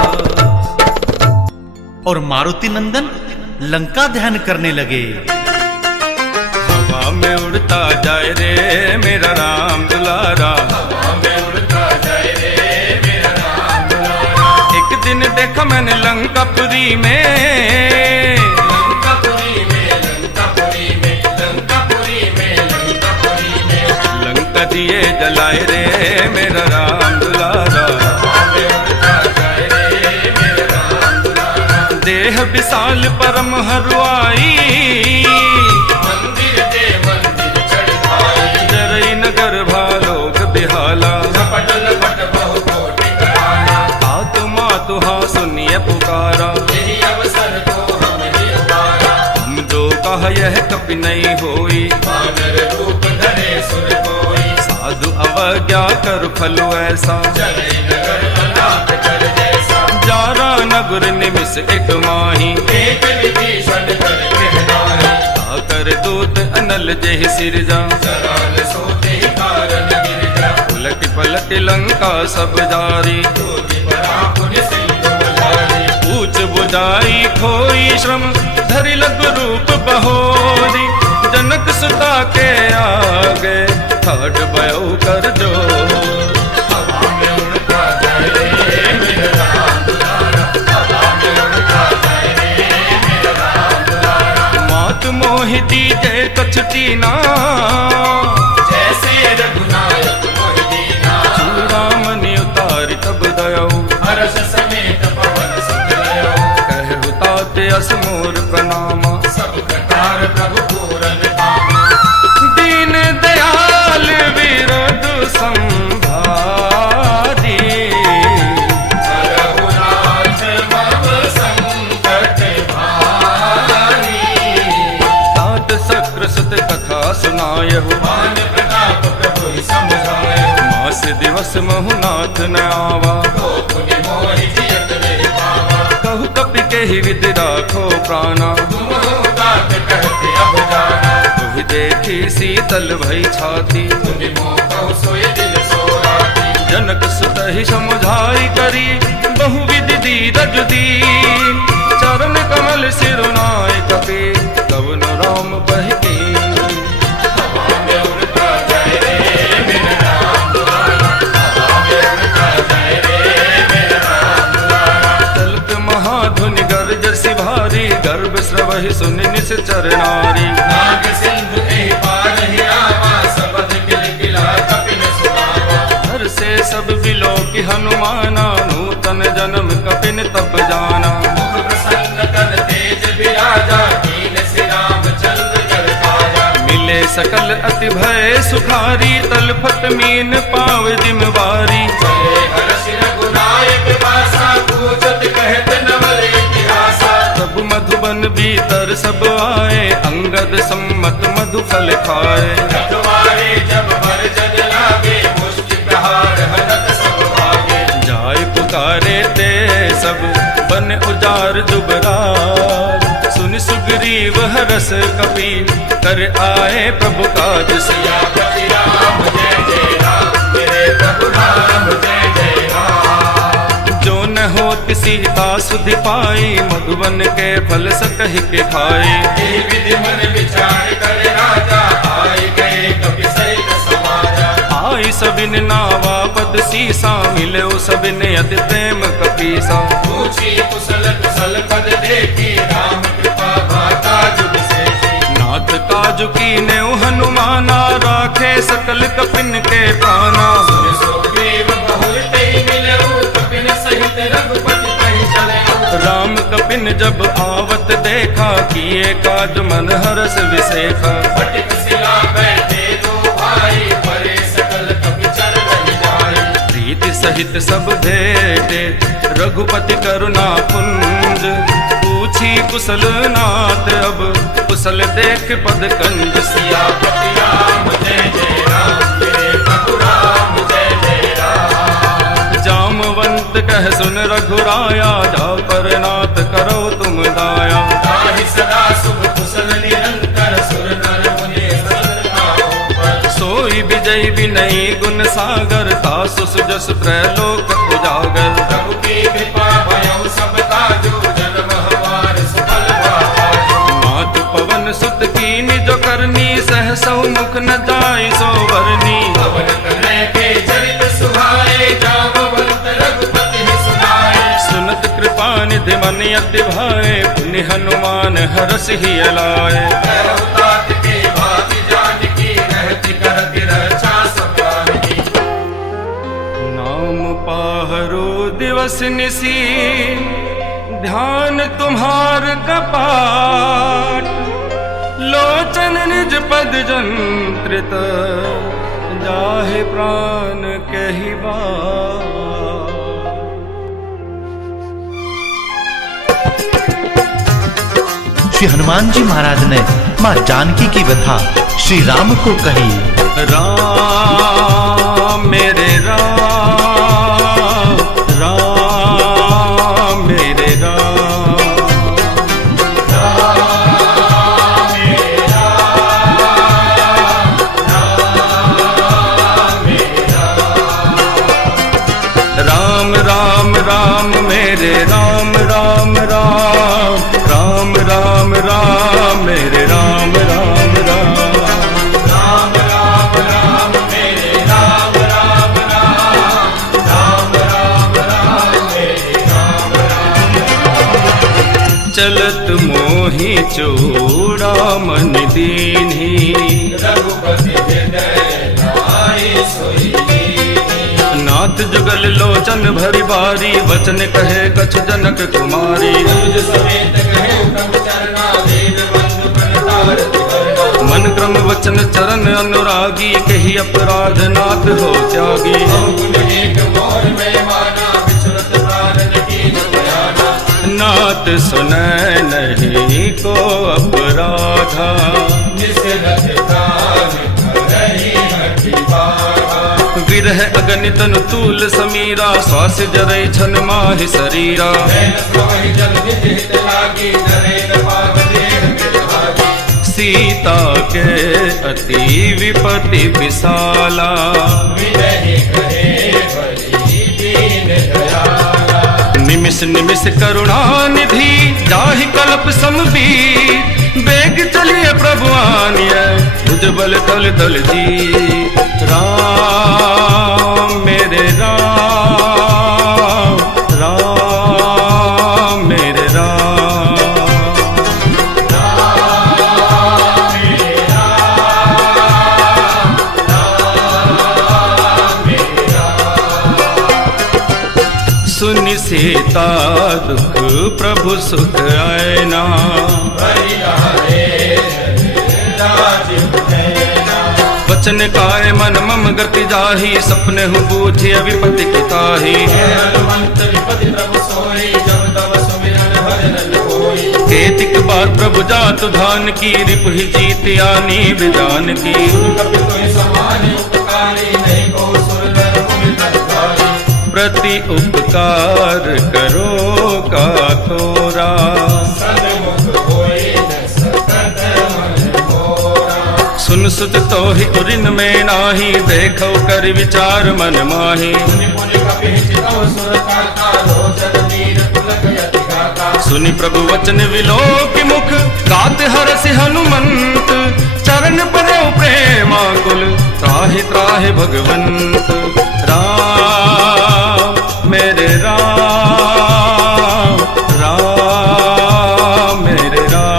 और मारुति नंदन लंका ध्यान करने लगे। हवा में उड़ता जाए रे मेरा राम दुलारा, हवा में उड़ता जाए रे मेरा राम दुलारा। एक दिन देखा मैंने लंकापुरी में, लंकापुरी में, लंकापुरी में, लंकापुरी में, लंकापुरी में। लंका दिए जलाए रे मेरा राम दुलारा। हवा में उड़ता जाए रे मेरा राम दुलारा। देह विशाल परम हरुआई, मंदिर दे मंदिर चढ़ भाई। जरई नगर भालोक बिहाला, झपट लपट बहु कोटि कराया। आतु मातु हाँ सुनिए पुकारा। यही अवसर को हम ही उबारा। हम जो कहा यह कपि नहीं होई, वानर रूप धरे सुर कोई। साधु अवज्ञा कर फलो ऐसा, चले नगर अनाथ कर जैसा। जारा नगर निमिष एक माही, एक विभीषण कर कहनाई। आकर दूत अनल जेहि सिरजा। सराल सोते ही कारण गिर जा। उलट पलट लंका सब जारी, योगी बड़ा पुण्य सिंधु बजारी। पूछ बुझाई खोई श्रम, धरि लघु रूप बहोरी। जनक सुता के आगे, ठाठ भयो कर जो। हवा में उड़ता जाए रे मेरा राम दुलारा। हवा में उड़ता जाए रे मेरा राम दुलारा। मात मोहि दीजे कछुटी ना, जैसे रघुनायक मोहि दीना। चूड़ामणि उतारि तब दयऊ। हर्ष समेत पवन सुत लयो। कहु तात अस मोर प्रणामा, सब प्रकार प्रभु पूरन कामा। दीन दयाल विरधु संभारी। रघुनाथ मम संकट भारी। तात शक्र सुत कथा सुनायहु, मान प्रताप प्रभु ही समझाए। मास दिवस महुनाथ न आवा। तो पुनि मोहि जियत नहीं पावा। कहु कपि केहि विधि राखो प्राणा, तुम हो तात कहते अब जाना। तुहि देखी शीतल भई छाती। तुनि मोह कहु सोय दिल सोराती। जनक सुत ही समझाई करी, बहु विधि धीरज दीन। चरण कमल सिरुनाय कपि, कवन राम बहिती। हवा में उड़ता जाए रे मेरा राम दुलारा। हवा में उड़ता जाए रे मेरा राम दुलारा। तल्प महाधुनि गर्ज सि भारी, गर्भ स्रवहि सुनि निश्चर नारी। नाग सिंधु एहि पार ही आवा। सबद किलकिला कपिन सुनावा। हर से सब बिलो की हनुमाना, नूतन जन्म कपिन तब जाना। मुख प्रसन्न कर तेज विराजा। कीन से रामचंद्र जल काजा। मिले सकल अति भय सुखारी, तलफट मीन पाव जिमवारी। चले हर्ष रघुनायक पासा। पूजत कहत नवल इतिहासा। तब मधुबन भीतर सब आए, अंगद सम्मत मधु फल खाए। रखवारे जब भर जन लागे। मुष्टि प्रहार हरत सब भागे। जाय पुकारे ते सब, बन उजार जुबरार। सुन सुग्रीव हरस कपि, कर आए प्रभु काज सिया। सियापति राम जय जय राम। मेरे प्रभु राम जय जय राम। जो न होति सीता सुधि पाई, मधुबन के फल सकहि के खाई। हे विधि मन विचार कर राजा, आए गए कपि सहित समाजा। आई सबिन नावा पद सीसा, मिले सबिन अति प्रेम कपीसा। पूछी कुशल कुशल पद देखी, राम कृपा भाता जुग सेठी। नाथ काजु कीन्हे हनुमाना, राखे सकल कपिन के प्राणा। सुग्रीव बहुर तेहि मिलऊ, कपिन सहित रघुपति कहि चलऊ। राम कपिन जब आवत देखा, किए काज मन हरष विसेखा। फटिक शिला बैठे दो भाई, परे सकल कपि चर रहि जाई। प्रीति सहित सब भेटे, रघुपति करुणा पुंज। पूछी कुशल नाथ अब, कुशल देख पद कंज। सियापति राम जय जय राम, तेरे प्रभु राम जय जय राम। जामवंत कह सुन रघुराया, जाओ पर नाथ करो तुम दाया। ताहि सदा शुभ कुशल निरंतर, सुर नर मुनि सदा पर। सोई विजय विनयी गुण सागर, तासु सुजस त्रैलोक उजागर। प्रभु की कृपा भयउ सब काजू, जन्म हमार सफल भाजू। मात पवन सुत की निज करनी, सहसौ मुख न जाय सो बरनी। पवन तनय के चरित सुहाए, जामवंत रघुपति सुनाए। सुनत कृपा निधि मन अति भाए, पुनि हनुमान हरषि ही अलाए। तात के भाति जानकी, रहति करति रक्षा सब प्राण की। नाम पाहरो दिवस निसी, ध्यान तुम्हार कपाट। लोचन निज पद जंत्रित, जाहे प्राण कहि बात। श्री हनुमान जी महाराज ने माँ जानकी की व्यथा श्री राम को कही। राम मेरे राम, राम मेरे राम। राम राम राम मेरे राम, राम राम, राम राम राम मेरे राम, राम राम। राम राम राम मेरे राम, राम राम, राम राम राम मेरे राम राम। चलत मोहि चूड़ामन दीन्ही, रघुपति हृदय नाहि सोई दीन्ही। नाथ जुगल लोचन भरि बारी, वचन कहे कछ जनक कुमारी। अनुज समेत कहे प्रभु चरना, वेद बंधु प्रणतार तिहरना। मन क्रम वचन चरण अनुरागी, कही अपराध नाथ हो त्यागी। अवगुण एक मोर में माना, विचरत प्राण कीन बयाना। नाथ सुनै नहीं को अपराधा, जिस रथ प्राण धरहि हठि बाधा। विरह अगणित तूल समीरा, श्वास जरै छन माहि शरीरा। नैन स्रवहि जल निधि हित लागी, नरेन पाव देह मिल भागी। सीता के अति विपति विशाला, विनहि कहे बलि दीन दयाला। निमिष निमिष करुणा निधि, जाहि कल्प समबीर। बेग चलिए प्रभु आनिय, उज्जवल तल तल जी। राम मेरे राम, राम मेरे राम। सुनि सीता दुख प्रभु सुख आयना। वचन काय मन मम गति जाही, सपने हूँ बूझे विपति की ताही। केतिक बात प्रभु जात धान की, रिपु ही जीत आनी विजान की। प्रति उपकार करो का तोरा, सुन सुत तो ही उरिन में नाही, देखो कर विचार मन माही। सुनि प्रभु वचन विलोक मुख, गात हरसि हनुमंत। चरण परो प्रेमाकुल, त्राहि त्राहि भगवंत। राम मेरे राम, राम मेरे राम।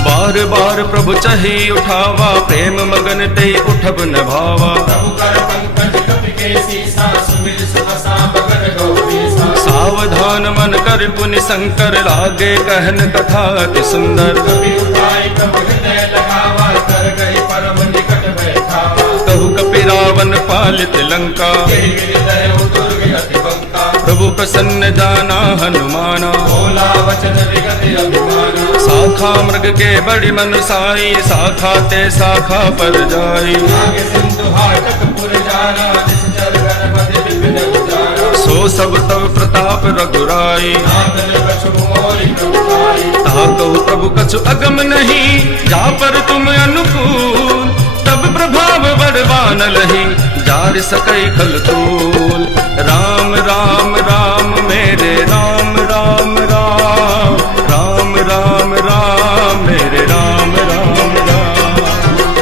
बार बार प्रभु चही उठावा, प्रेम मगन ते उठब न भावा। प्रभु कर पंकज कपि केसी, सुमिर सुबसा मगन गौरीसा। सावधान मन कर पुनि शंकर, लागे कहन कथा अति सुंदर। कपि उठाई प्रभु हृदय लगावा, कर गए परम निकट बैठावा। कहु कपि रावण पालित लंका, यही हृदय दुर्ग अति बंका। प्रभु प्रसन्न जाना हनुमाना, बोला वचन विगत अभिमाना। शाखा मृग के बड़ी मनुसाई, शाखा ते शाखा पर जाई। आगे सिंधु हाटक पुर जाना, निश्चर गणपति विपिन उजारा। सो सब तव प्रताप रघुराई, नाथन कछु मोहि प्रभुताई। ता कहु प्रभु कछु अगम नहीं, जा पर तुम अनुकूल। तब प्रभाव बड़वान लही, जार सकई खल तूल। राम राम राम मेरे राम, राम राम, राम राम राम मेरे राम, राम राम।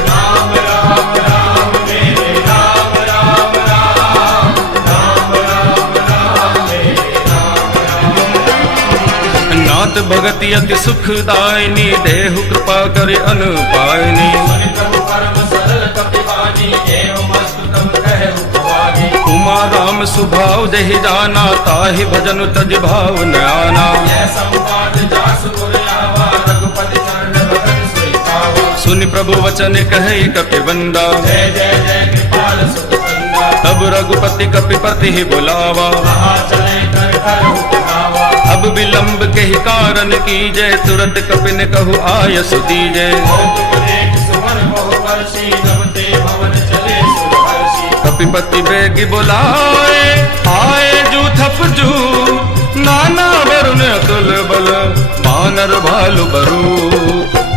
राम राम राम मेरे राम, राम राम, राम राम राम मेरे राम राम। नाथ भगति अति सुखदायिनी, देहु कृपा करे अनुपायनी। सुनि प्रभु परम सरल कपिवानी, एवं अस्तुतम कहु भवानी। उमा राम सुभाव जहि जाना, ताहि भजन तज भाव न आना। यह संवाद जासु पुर आवा, रघुपति चरण भगत सोई पावा। सुनि प्रभु वचन कहे कपिबंदा, जय जय जय कृपाल सुत कंदा। तब रघुपति कपिपति ही बुलावा। कहा चले कर करहु कहावा। अब विलंब के ही कारण कीजे, तुरंत कपिन कहु आयस दीजे। कौतुक देख सुमन मोह वर्षी, नमते भवन चले सुरहर्षि। कपिपति बेगी बुलाए, आए जू थप जू। नाना वरुण अतुल बल, बानर भालु बरू।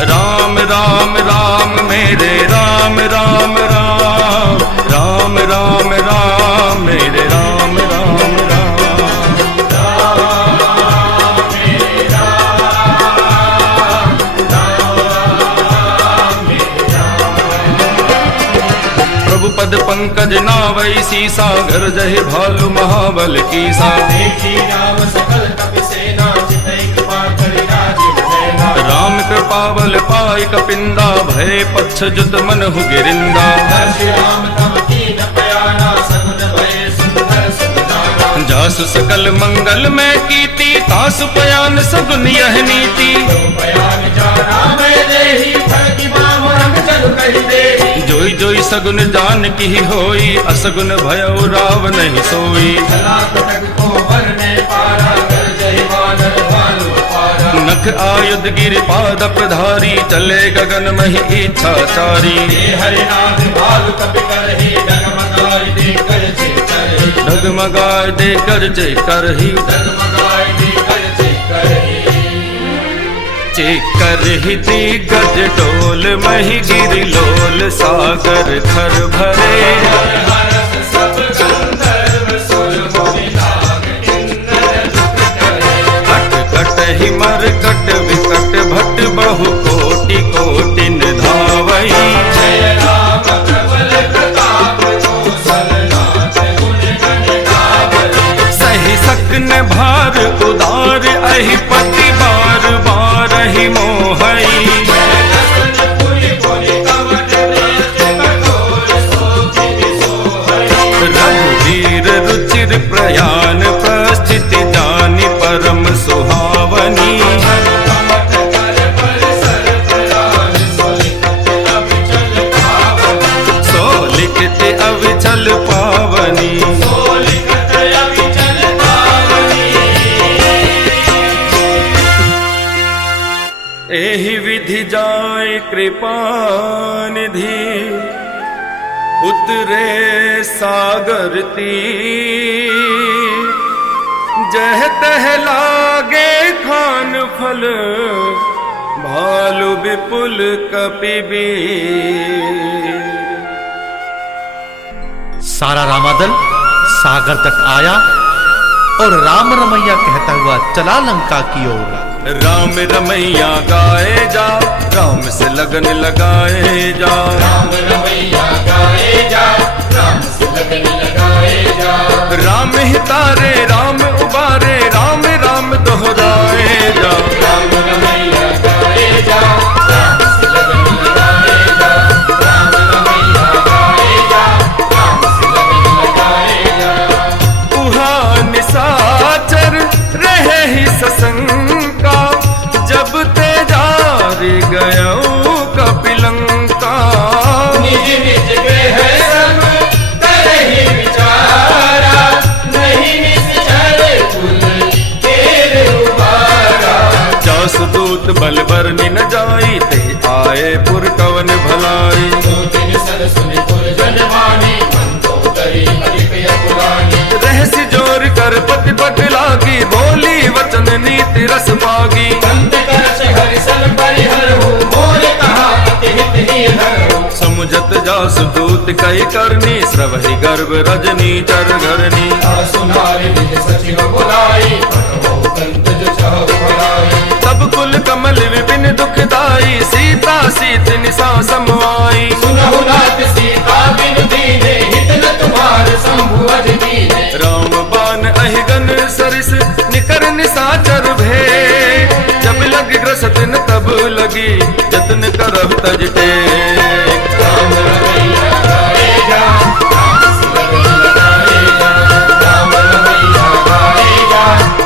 राम राम राम मेरे राम, राम राम, राम राम राम मेरे राम, राम राम। प्रभु पद पंकज नावई सीसा, घर जहि भालु महाबल कीसा। देखी राम सकल कपि सेना, चितई कृपा करि राजीव नयना। राम कृपा बल पाई कपिंदा, भय पक्ष जुत मनहु गिरिंदा। हर्षि राम तब कीन पयाना, सगुन भय सुंदर सुजाना। जासु सकल मंगल में कीती, तासु पयान सगुन यह नीति। बयान जाना मैं देही, फल की बाम रंग चल कहि देही। जोई जोई सगुन जान की होई, असगुन भयउ राव नहीं सोई। चला कटक को वरने पारा, कर जय वानर भालु अपारा। नख आयुध गिर पाद प्रधारी, चले गगन मही इच्छा सारी। ये हरिनाथ भालु कपि करहि, डगमगाई दे कर जे करहि। डगमगाए दे कर जय करही। डगमगाई दे कर जे करहि। चेकर ही दिग्गज डोल, मही गिरि लोल, सागर थर भरे। हरस सब गंधर्व सुर मुनि नाग, किन्नर दुख करे। कट कट ही मर कट विकट, भट बहु कोटि कोटि धावई। जय राम प्रबल प्रताप, कौशलनाथ गुण गण गावई। सही सकन भार उदार, अहि पति बार बार ही मोहई। रघुवीर रुचिर प्रयाण, प्रस्थिति जानि परम सुहावनी। सोलिखित अविचल पावनी। एहि विधि जाय कृपा निधि, उतरे सागर तीर। जह तह लागे खान फल, भालु विपुल कपिबीर। सारा रामादल सागर तक आया और राम रमैया कहता हुआ चला लंका की ओर। राम रमैया गाए जा, राम से लगन लगाए जा। राम रमैया गाए जा, राम से लगन लगाए जा। राम हितारे राम उबारे, राम राम दोहराए जा। राम रमैया गाए जा, राम से लगन लगाए जा। राम रमैया गाए जा, राम से लगन लगाए जा। उहा निशाचर रहे ही ससंका, जब तेजारी गयो कपिलंका। निज निज गृह सब करहि विचारा, नहीं निश्चर कुल केर उबारा। जासुदूत बल बरनि न जाई, ते आए पुर कवन भलाई। दो दिन सर सुनि पुर जन मानी, मन तो करी अधिक पुरानी। रहस्य जोर कर पति पग लागी, बोली वचन नीति रस पागी। कंत करश हरिसल परिहर हो, मोर कहा अति हित ही हर हो। समुझत जासुदूत कई करनी, स्रवहि गर्भ रजनी चर घरनी। सुनारी निज सचिव बुलाई, पठवो कंत जो चाहु भलाई। तब कुल कमल विपिन दुखदाई, सीता सीत निसा समाई। सुनहु नाथ सीता बिन दीने, हित न तुम्हार शंभु अज दीने। राम बान अहिगन सरिस, निकर निसाचर भे। जब लग ग्रसत न तब लगी, जतन करब तज टेक। राम रमैया गाए जा, राम से लगन लगाए जा। राम रमैया गाए जा,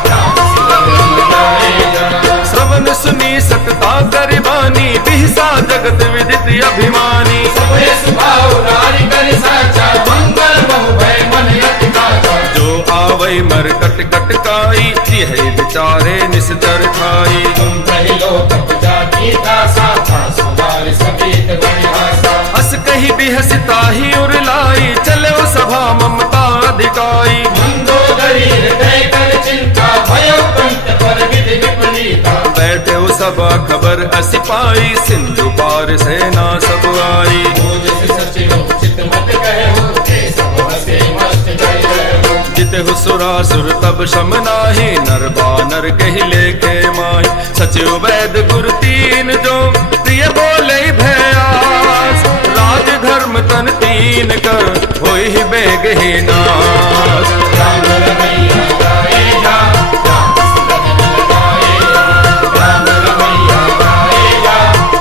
राम से लगन लगाए जा। श्रवण सुनी सकता गरिबानी, बिहसा जगत विदित अभिमानी। सबे सुभाव नारी कर साचा, मंगल बहु भय मन अति काचा। जो आवै मर कट कट काई, तिहै विचारे निश्चर खाई। तुम कहि लोक जाति दासा, सुधार सकेत बनिहासा। हस कही बिहसता ही उरलाई, चलो सभा ममता अधिकाई। मंदोदरी हृदय कर चिंता, भयो कंत पर विधि विपरीता। बैठे वो सभा खबर असी पाई, सिंधु पार सेना सब आई। ओजस सचिव चित मत कहो, हे सब हसे मस्त जय हो। जिते हो सुरासुर तब शम नाही, नर बानर कहि लेखे माही। सचिव वैद गुर तीन जो, प्रिय बोले भयास। राज धर्म तन तीन कर, होई ही बेग ही नास। राम रमैया गाए जा, राम से लगन लगाए जा। राम रमैया गाए जा,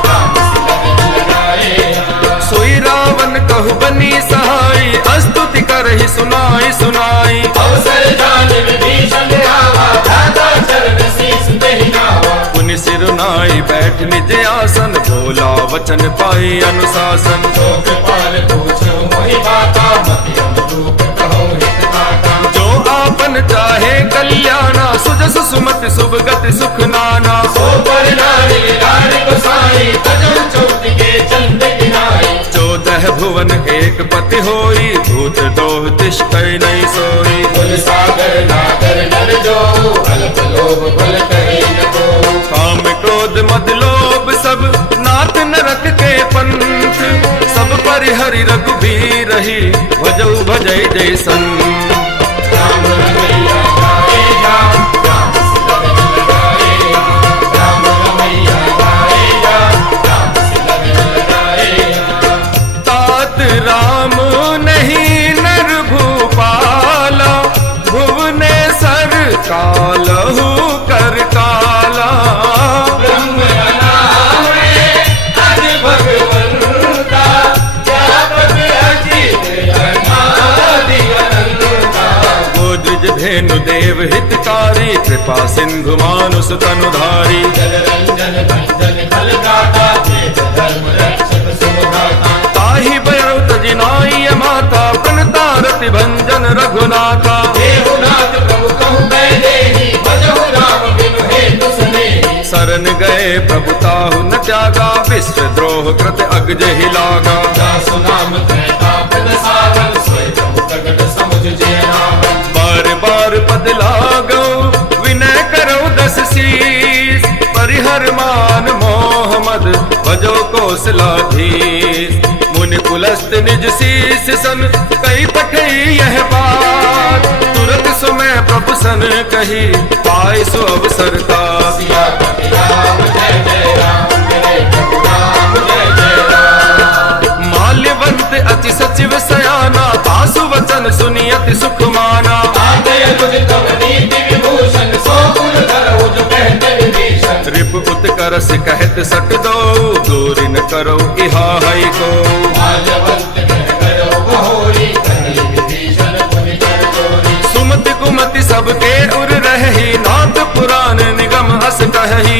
राम से लगन लगाए जा। सोई रावण कहु बनी सहाई, स्तुति करहि सुनाई सुनाई। अवसर जान विभीषण आवा, दाता चरण शीस देहि नावा। पुनि सिर नाई बैठ निज आसन, भोला वचन पाई अनुशासन। जो कृपाल पूछो मोहि बाता, मति अनुरूप कहो हित दाता। जो आपन चाहे कल्याणा, सुजस सुमति शुभ गति सुख नाना। सो पर नारी लाल गोसाई, तजौ चौथ के चंद किनाई। 14 भुवन एक पति होई, भूत दोह तिष्ठै नहीं सोई। कुल सागर नागर नर जो, अल्प लोभ बल कहे न को। काम क्रोध मद लोभ सब, नाथ नरक के पंथ। सब परिहरि रघुबीर रही, भजऊ भजै जैसन। राम रमैया गाए जा, राम से लगन लगाए जा। राम रमैया गाए जा, राम से लगन लगाए जा। तात राम नहीं नर भूपाला, भुवनेश्वर कालहु कर काला। ब्रह्म अनामय अज भगवंता, व्यापक अजित अनादि अनंता। गोद्विज धेनु देव हितकारी, कृपा सिंधु मानुष तनुधारी। जल रंजन भंजन फल दाता, वेद धर्म रक्षक सुमदाता। ताहि भैरव तजिनाई माता, प्रणतारति भंजन रघुनाथा। देहुनाथ प्रभु कहु कै देहि, भजहु राम बिनु हेतु सनेहि। शरण गए प्रभु ताहु न त्यागा, विश्व द्रोह कृत अग्ज ही लागा। दासु नाम त्रैतापन सावन, सोई जम प्रगट समुझ जय रावण। बार बार पद लागो, विनय करो दस शीस। परिहर मान मोह कौशलाधीश। मुनि कुलस्त निज शीस सन कई पठे यह बात, तुरत सुमय प्रभु सन कही पाए सो अवसर का। सियापति राम जय जय राम, मेरे प्रभु राम जय जय राम। माल्यवंत अति सचिव सयाना, आसु वचन सुनी अति सुख माना। रिप उत्करस कहत सट दो, दूरी न करो इहा हई को। सुमति कुमति सबके उर रही, नाथ पुराण निगम हस कही।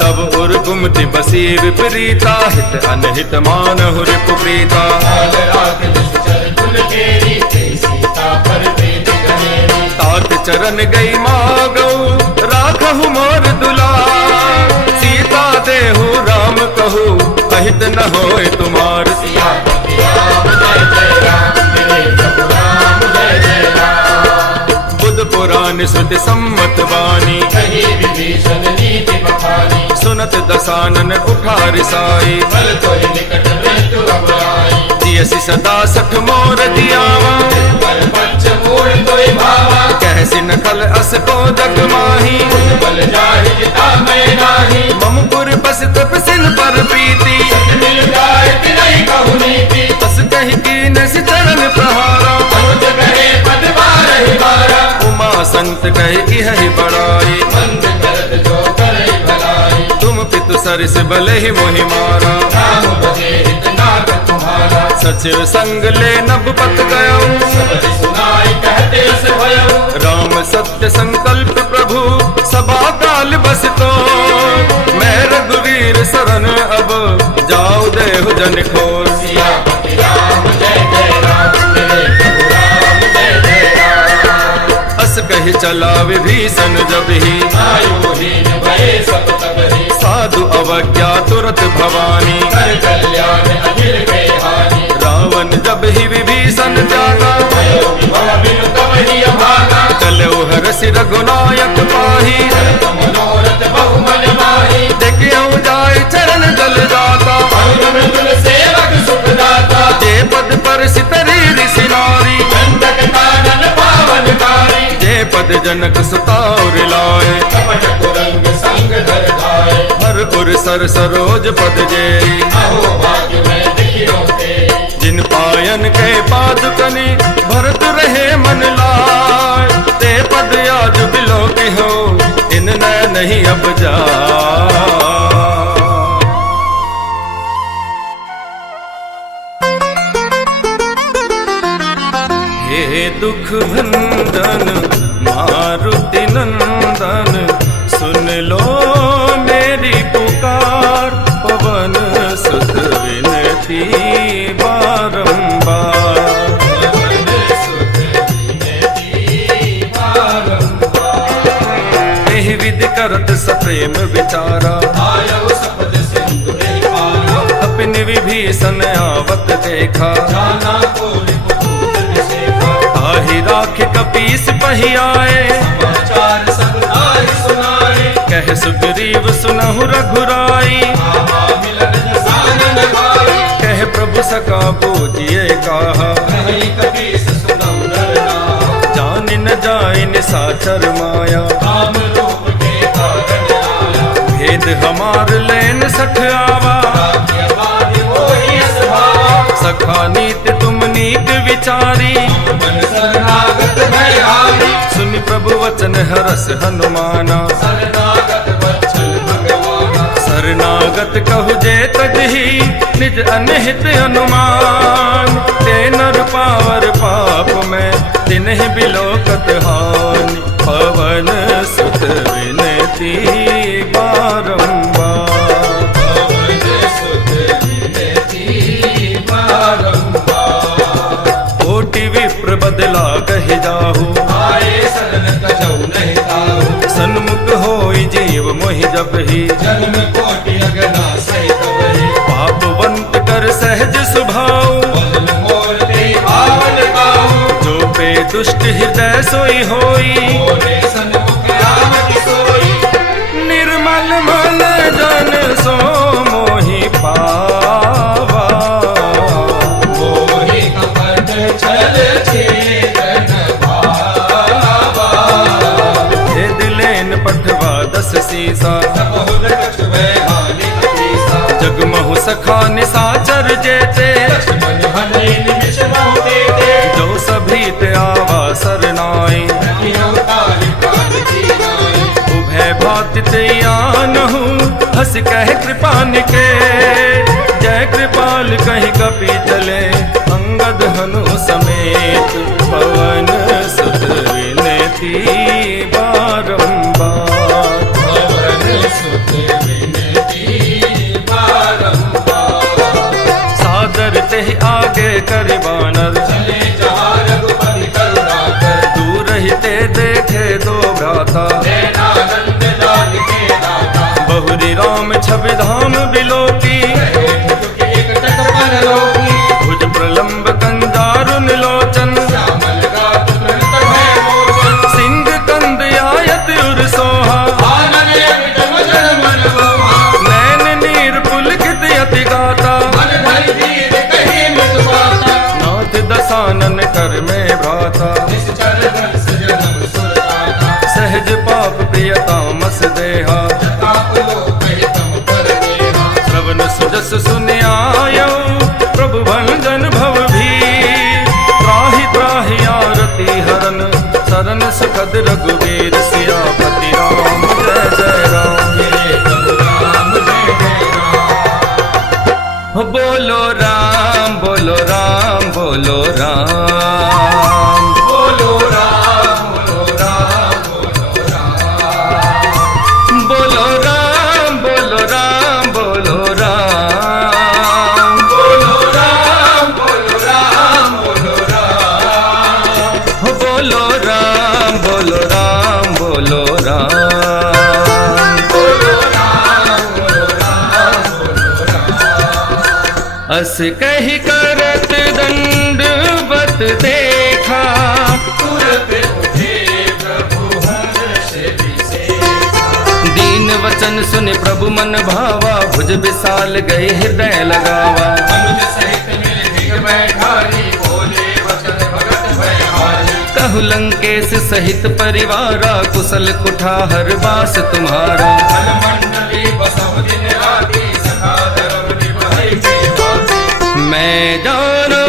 तब उर कुमति बसी विपरीता, हित अनहित मानहु रिपु प्रीता। तात चरण गई मागौ, राखहु मोर दुलार। सीता देहु राम कहू, अहित न होए तुमार। बुध पुराण श्रुति सम्मत वाणी, सुनत दसानन उठा रिसाई। जियसि सदा सठ मोर जियावा, कहसि नखल अस को जग माही। ममपुर बस तपसिन पर प्रीति, बस कही कीन सि चरण प्रहारा। उमा संत कही इहि बड़ाई, तुम पितु सरिस बले ही मोहि मारा। सचिव संग ले नभ पत गयो, राम सत्य संकल्प प्रभु सभा काल बस तो। मैं रघुवीर शरण अब जाऊ देहु जन खोर। अस कही चला विभीषण जब ही, साधु अवज्ञा तुरत भवानी। रावण जब ही विभीषण जागा, चलो हरसि रघुनायक पाही। देखियो जाय चरण जल जाता, जे पद पर सितरी ऋषि नारी। जे पद जनक सुतार लाए, हर उर सर सरोज पद जे। जिन पायन के पादुकनि भरत रहे मन लाय। ते पद आज बिलो के हो, इन न नहीं अब जा। हे दुख भंजन मारुति नंदन, सुन लो मेरी पुकार। पवन सुत विनती बारंबार, एहि विधि करत सप्रेम विचारा। अपने विभीषण आवत देखा, ताहि राख कपीस पहि आए। कह सुग्रीव सुनहु रघुराई, कह प्रभु सका पूजिए कहा। जान न जाय निशाचर माया, भेद हमार लेन सठ आवा। सखा नीत तुम नीक विचारी, सुनि प्रभु वचन हरस हनुमाना। शरणागत कहु जे तजहि, निज अनहित अनुमान। ते नर पावर पाप में, तिन्हि बिलोकत हानि। पवन सुत विनती बारंबार, कोटि विप्र बदला कहि जाहु। सन्मुख होई जीव मोहि जबहि, पापवंत कर सहज स्वभाव। जो पे दुष्ट हृदय सोई होई, अतीसा बहुत कछ भय हानि अतीसा जगमहु सखा निसाचर जेते लक्ष्मण हनि निमिष बहु देते जो सभी ते आवा सरनाई रखियो ताहि प्राण दीनाई उभय भाति ते आनहु हस कह कृपान के जय कृपाल कहीं कपि चले अंगद हनु समेत पवन सुत विनती बारंबार पवन सुत विनती बारंबार सादर ते आगे कर बानर चले जहाँ रघुपति करुणाकर दूर ही ते देखे दो भ्राता नैनानंद लाल के दाता बहुरी राम छवि धाम बिलोकी एक चक्र बन लोकी भुज प्रलंब कंजारुन लोचन श्यामल गात प्रणत भय मोचन सिंह कंद आयत उर सोहा आनन अमित मजन मन मोहा नैन नीर पुलकित अति गाता मन धरि धीर कही मृत बाता नाथ दसानन कर में भ्राता निश्चर हंस जन्म सुरताता सहज पाप प्रियतामस देहा ताप लोक हितम पर देहा श्रवण सुजस सुने आयो प्रभु भंजन भव भी त्राहि त्राहि आरती हरन शरण सुखद रघुवीर सियापति राम जय जय राम मेरे प्रभु राम जय जय राम बोलो राम बोलो राम बोलो राम बोलो राम बोलो राम बोलो राम बोलो राम बोलो राम बोलो राम बोलो राम बोलो राम बोलो राम बोलो राम बोलो राम बोलो राम बोलो राम बोलो राम बोलो राम अस कही करत दंडवत देखा तुरत उठे प्रभु हर्ष विशेषा दीन वचन सुने प्रभु मन भावा भुज विशाल गए हृदय लगावा मनुज सहित मिल भिग बैठारी बोले वचन भगत भयहारी कहु लंकेश सहित परिवारा कुशल कुठार बास तुम्हारा धन मंडली बसहु दिन राति सखा धर्म निभाई के बाती मैं जानो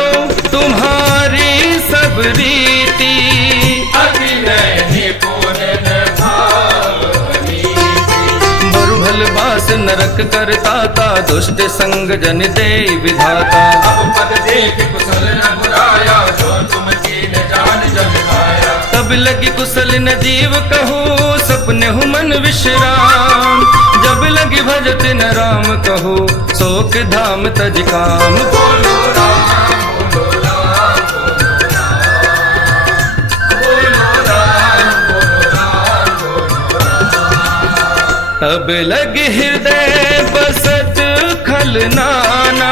तुम्हारी सब रीति अभिनय निपुण भावनी मरुभल बास नरक करता ता दुष्ट संग जन दे विधाता अब पद देख कुशल न बुराया जो तुम कीन जान जन आया तब लगी कुशल न जीव कहो सपने हु मन विश्राम जब लगी भजत न राम कहो शोक धाम तज काम बोलो राम बोलो राम बोलो राम बोलो राम बोलो राम तब लगी हृदय बसत खल नाना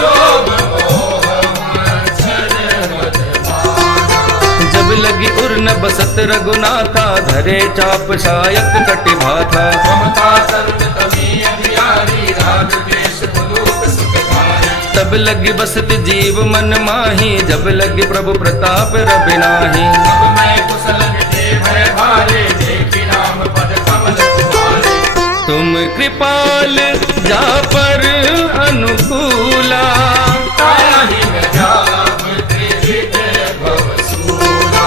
लोभ मोह मत्सर मद माना जब लगी उर न बसत रघुनाथा धरे चाप शायक कटि भाथा ममता तरुण तमी अधियारी राग देश मुलूक सुखकारी तब लगी बसत जीव मन माही जब लगी प्रभु प्रताप रबिनाही अब मैं कुशल दे भय भारे देखी राम पद कमल तुम्हारे तुम कृपाल जा पर अनुकूला ताहि में जाप त्रिविध भवसूला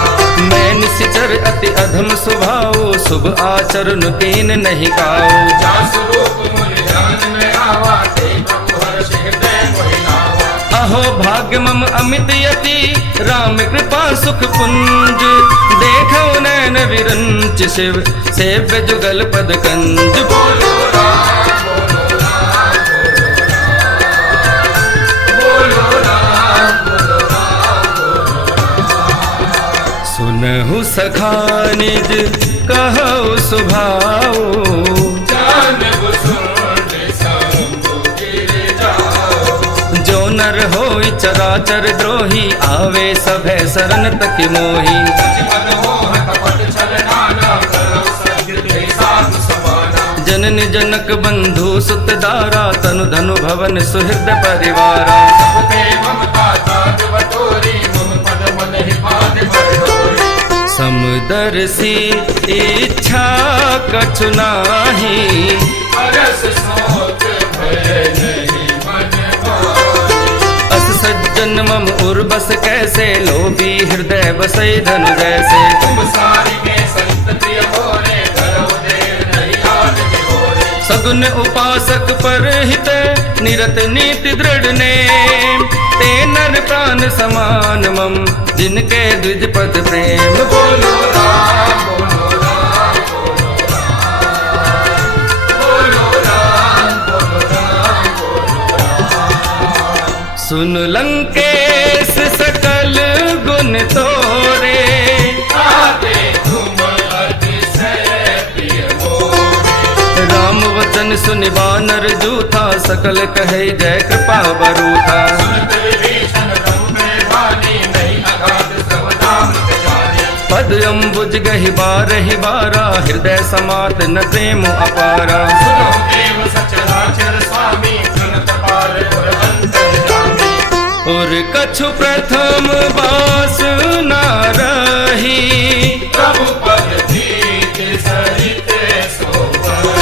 मैं निश्चर अति अधम स्वभाव शुभ आचरण कीन नहीं काओ जा स्वरूप मुनि ध्यान में आवा ते प्रभु हर्ष हृदय मोहि लावा अहो भाग्य मम अमित यति राम कृपा सुख पुंज देखो नैन विरंच शिव सेव्य जुगल पद कंज बोलो राम बोलो राम बोलो राम बोलो राम बोलो राम सुनहु सखा निज कहु सुभाओ जान बुझुंड शंभु गिर जाओ जो नर होई चराचर द्रोही आवे सभय शरण तक मोही मन मोह कपट छल नाना करो सत्य साधु समाना जनन जनक बंधु सुत दारा तनु धनु भवन सुहृद परिवारा सबते ममता ताज बटोरी मम पद मन ही पाद भर डोरी समदर्शी इच्छा कछु नाही, अरस सोच भय नहीं मन माही। अस सज्जन मम उर्बस कैसे, लोभी हृदय बसई धनु जैसे। तुम सारी के संत प्रिय होरे, करो देर नहीं आरती होरे। सगुन उपासक पर हित, निरत नीति दृढ़ नेम। ते नर प्राण समान मम, जिनके द्विज पद प्रेम। बोलो राम बोलो राम बोलो राम, बोलो राम बोलो राम बोलो राम। सुन लंकेश सकल गुण तोरे, आते तुम अतिशय प्रिय मोरे। राम वचन सुनि वानर जूथा, सकल कहे जय कृपा बरूथा। सुनत विभीषण ब्रह्म वाणी, नहीं अगाध सब नाम जाने। पद अम्बुज गहि बारहि बारा, हृदय समात न प्रेम अपारा। सुनो देव सचराचर स्वामी, सुनत पार और अंतर्यामी। और कछु प्रथम बास न रही, प्रभु पद धीत सरित सोपारी।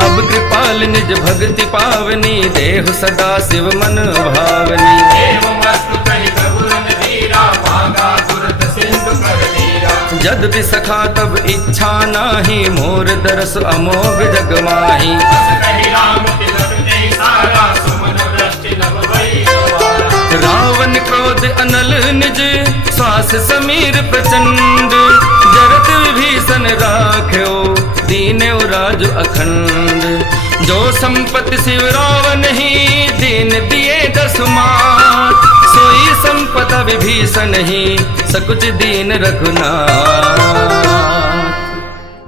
अब कृपाल निज भक्ति पावनी, देहु सदा शिव मन भावनी। एवं वस्तु कहि प्रभु रणधीरा, मांगा तुरत सिंधु कर लीरा। यद्यपि सखा तब इच्छा नाही, मोर दरस अमोघ जग माही। अस कहि राम तिलक नहीं सारा, सुमन वृष्टि नभ भई सवारा। रावण क्रोध अनल निज, श्वास समीर प्रचंड। जरत विभीषण राख्यो, दीन्यो राजु अखंड। जो संपत्ति शिव रावण ही, दीन दिए दसु मात। सोई संपदा विभीषण ही, सकुच दीन रघुनाथ।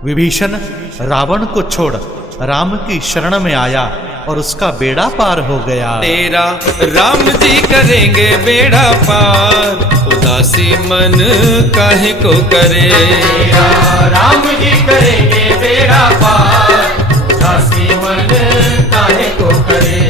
विभीषण रावण को छोड़ राम की शरण में आया और उसका बेड़ा पार हो गया। तेरा राम जी करेंगे बेड़ा पार, उदासी मन काहे को करे। तेरा राम जी करेंगे बेड़ा पार, उदासी मन काहे को करे।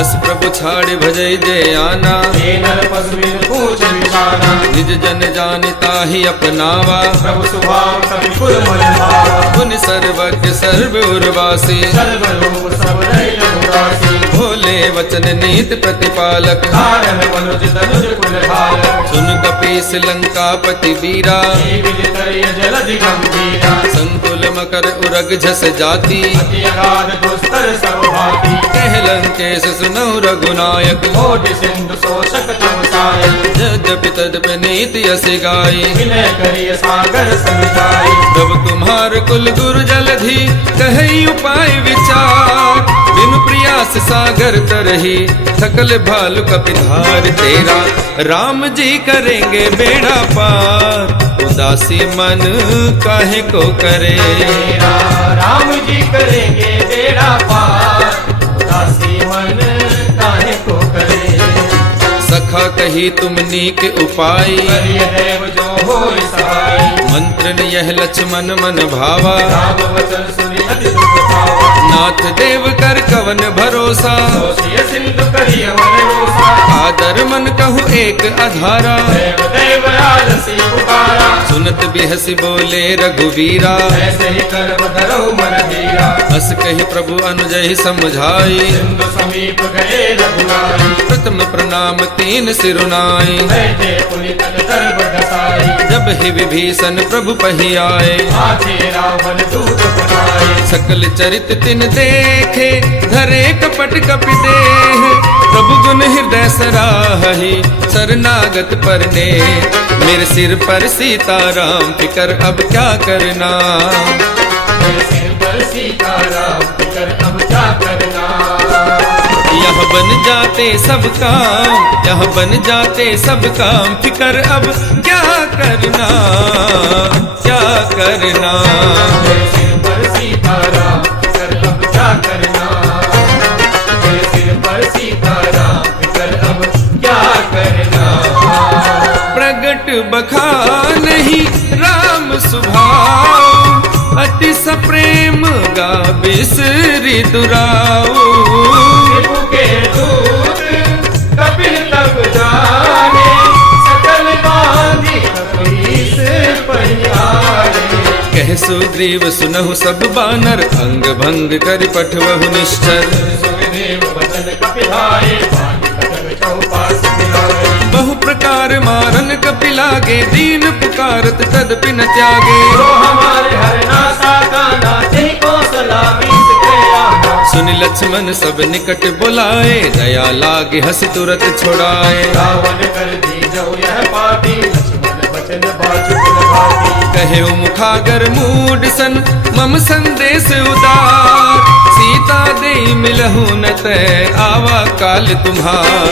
अस प्रभु छाड़ भजई जय आना, हे नर पशु बिन पूछ विचारा। निज जन जानिता ही अपनावा। प्रभु स्वभाव कपि कुल मन भावा। पुन सर्वज्ञ सर्व उर्वासी, सर्वलोक सब रहि रघुरासी। भोले वचन नीत प्रतिपालक। कारण मनुज तनुज कुल धारक। सुन कपीस लंकापति वीरा, हे विदितर्य जलधि गंभीरा। संकुल मकर उरग झस जाति। अति अगाध दुस्तर सब भांति। कह लंकेश सुनहु रघुनायक। कोटि सिंधु शोषक तम सायक। यद्यपि तद्यपि नीति यसी गाई, विनय करिय सागर समिताई। प्रभु तुम्हार कुल गुरु जलधि, कहि उपाय विचार। बिनु प्रयास सागर तरही, थकल भालु कपिधार। तेरा राम जी करेंगे बेड़ा पार, उदासी मन काहे को करे। तेरा राम जी करेंगे बेड़ा पार, उदासी मन काहे को करे। सखा कही तुम नीक उपाय, करिय देव जो होय सहाय। मंत्र न यह लक्ष्मण मन भावा। राम वचन सुनि अति दुख पावा। नाथ देव कर कवन भरोसा, दोषिय सिंधु करिय मन रोसा। आदर मन कहु एक अधारा। देव देव आलसी पुकारा। सुनत बिहसी बोले रघुवीरा, ऐसे ही कर्म धरहु मन धीरा। हस कहि प्रभु अनुजहि समझाई। सिंधु समीप गए रघुनाई। प्रथम प्रणाम तीन सिरुनाई। बैठे पुनि तट दर्भ दसाई। जब ही विभीषण प्रभु पही आए, हाथे रावण दूत बनाए। सकल चरित तिन देखे, धरे कपट कपि देह। प्रभु गुण हृदय सराहि, शरणागत परने। मेरे सिर पर सीताराम, फिकर अब क्या करना। मेरे सिर पर सीताराम, फिकर अब क्या करना। यह बन जाते सब काम, यह बन जाते सब काम। फिकर अब क्या करना, क्या करना। मेरे सिर पर सीताराम, फिकर अब क्या करना। मेरे सिर पर सीताराम, फिकर अब क्या करना। प्रगट बखान ही राम सुभाव, अति सप्रेम गा बिसरि दुराऊ। प्रभु के दूत कपिल तब जाने, सकल बांधी कपीस सुग्रीव सुनहु सब बानर, अंग भंग कर पठवहु निश्चर। सुग्रीव वचन कपिलाए, भागी कटक चौपास मिलाए। बहु प्रकार मारन कपि लागे, दीन पुकारत तदपि न त्यागे। तो हमारे हरनासा काना, तेहि को सलामी के आना। सुन लक्ष्मण सब निकट बुलाए, दया लागे हंसी तुरत छुड़ाए। रावण कर दीजौ यह पापी, लक्ष्मण वचन बाजु भाती। कहे मुखागर मूड सन, मम संदेश उदार। सीता दे मिलहु न तय, आवा काल तुम्हार।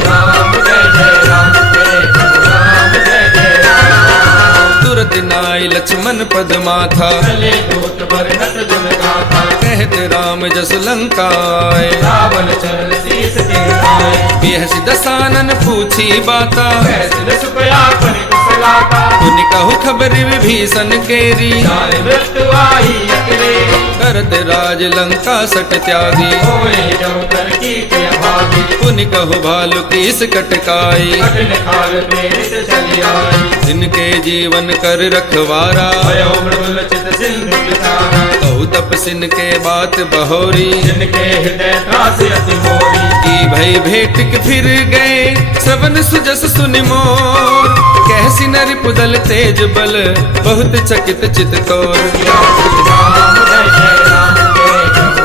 राम जय जय राम, जय राम जय जय राम। तुरत नाई लक्ष्मण पद माथा, चले दूत बरनत गुण गाथा। कहते राम जस लंकाए। रावण चरण शीस दिखाए। यह दसानन पूछी बाता, कैसे सुपया परि कुशलाता। पुनि कहु खबर विभीषण केरी। जाने मृत्यु आई अकेले, करत राज लंका सट त्यागी। होए जब कर की के भागी। पुनि कहु भालु कीस कटकाई। कठिन काल प्रेरित चली आई। जिनके जीवन कर रखवारा, भयो मृदुल चित सिंधु विचारा। कहु तपसिन के बात बहोरी। जिनके हृदय त्रास अति मोरी। की भई भेट के फिर गए, श्रवण सुजस सुनि मोर। कैसी नर पुदल तेज बल, बहुत चकित चित तोर। राम जय जय राम, जय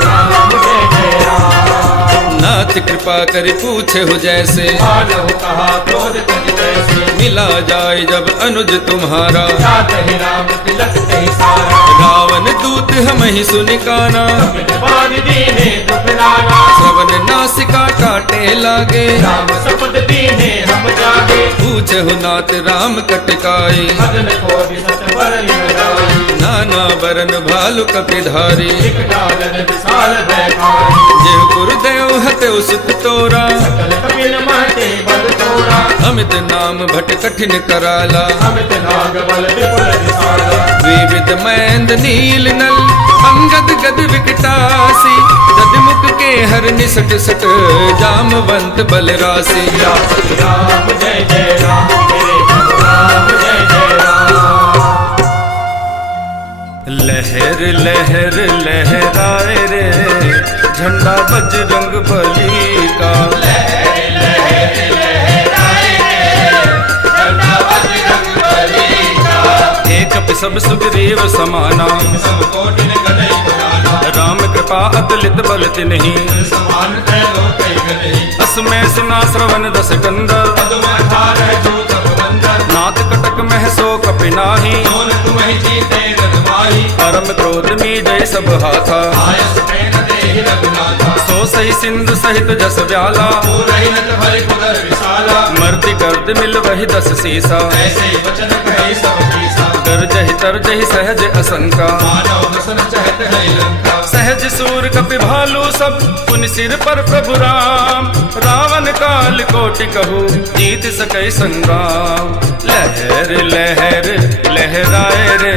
राम जय जय राम। नाथ कृपा कर पूछे हो जैसे, मानव कहा क्रोध तज तैसे। मिला जाए जब अनुज तुम्हारा। जात ही राम तिलक कही सारा। रावण दूत हम ही सुनि काना। बांध दीने दुख नाना। श्रवण नासिका काटे लागे। राम शपथ दीने हम जागे। पूछे हो नाथ राम कटकाई। मदन को भी सत बरन लगाई। नाना बरन भालु कपिधारी। एक डालन विशाल भयकारी। जेह गुरुदेव हते सुत तोरा। सकल कपिल महते बल तोड़ा। अमित नाम भट कठिन कराला। अमित नाग बल विपुल विशाला। विविध मैंद नील नल, अंगद गद विकटासी। गदमुख के हर निसट सट, जामवंत बल राशि। राम जय जय राम, जय राम जय जय राम। लहर लहर लहराए रे, झंडा बजरंग बली का। लहर लहर लहराए रे, झंडा बजरंग बली का। एक पे सब सुग्रीव समाना, सब कोटि ने कटई पुराना। राम कृपा अतुलित बल तिन्हि। समान है लोकै गनहि। असमय सुना श्रवण दस कंदर। पद्म 18 जूत बंदर। नाथ कटक मह सो कपि नाही। सोन तुम्हि जीते रघुमाई। परम क्रोध मी जय सब हाथा। आयस प्रेम देहि रघुनाथा। सो सही सिंधु सहित जस व्याला। पूरहि नत भरि पुदर विशाला। मर्ति गर्द मिल वही दस सीसा। ऐसे वचन कहे सब कीसा। गर्जहि तरजहि सहज असंका। मानव दसन चहत है लंका। सहज सूर कपि भालू सब, पुनि सिर पर प्रभु राम। रावण काल कोटि कहू, जीत सकै संग्राम। लहर लहर लहराए रे,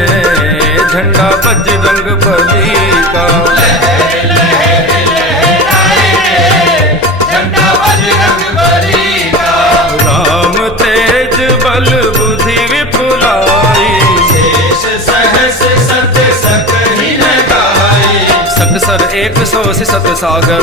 झंडा बजरंग बली का। लहर लहर लहराए रे, झंडा बजरंग बली का। राम तेज बल बुद्धि विपुलाई। शेष सहस सत सकहि न गाई। सकसर 100 सत सागर।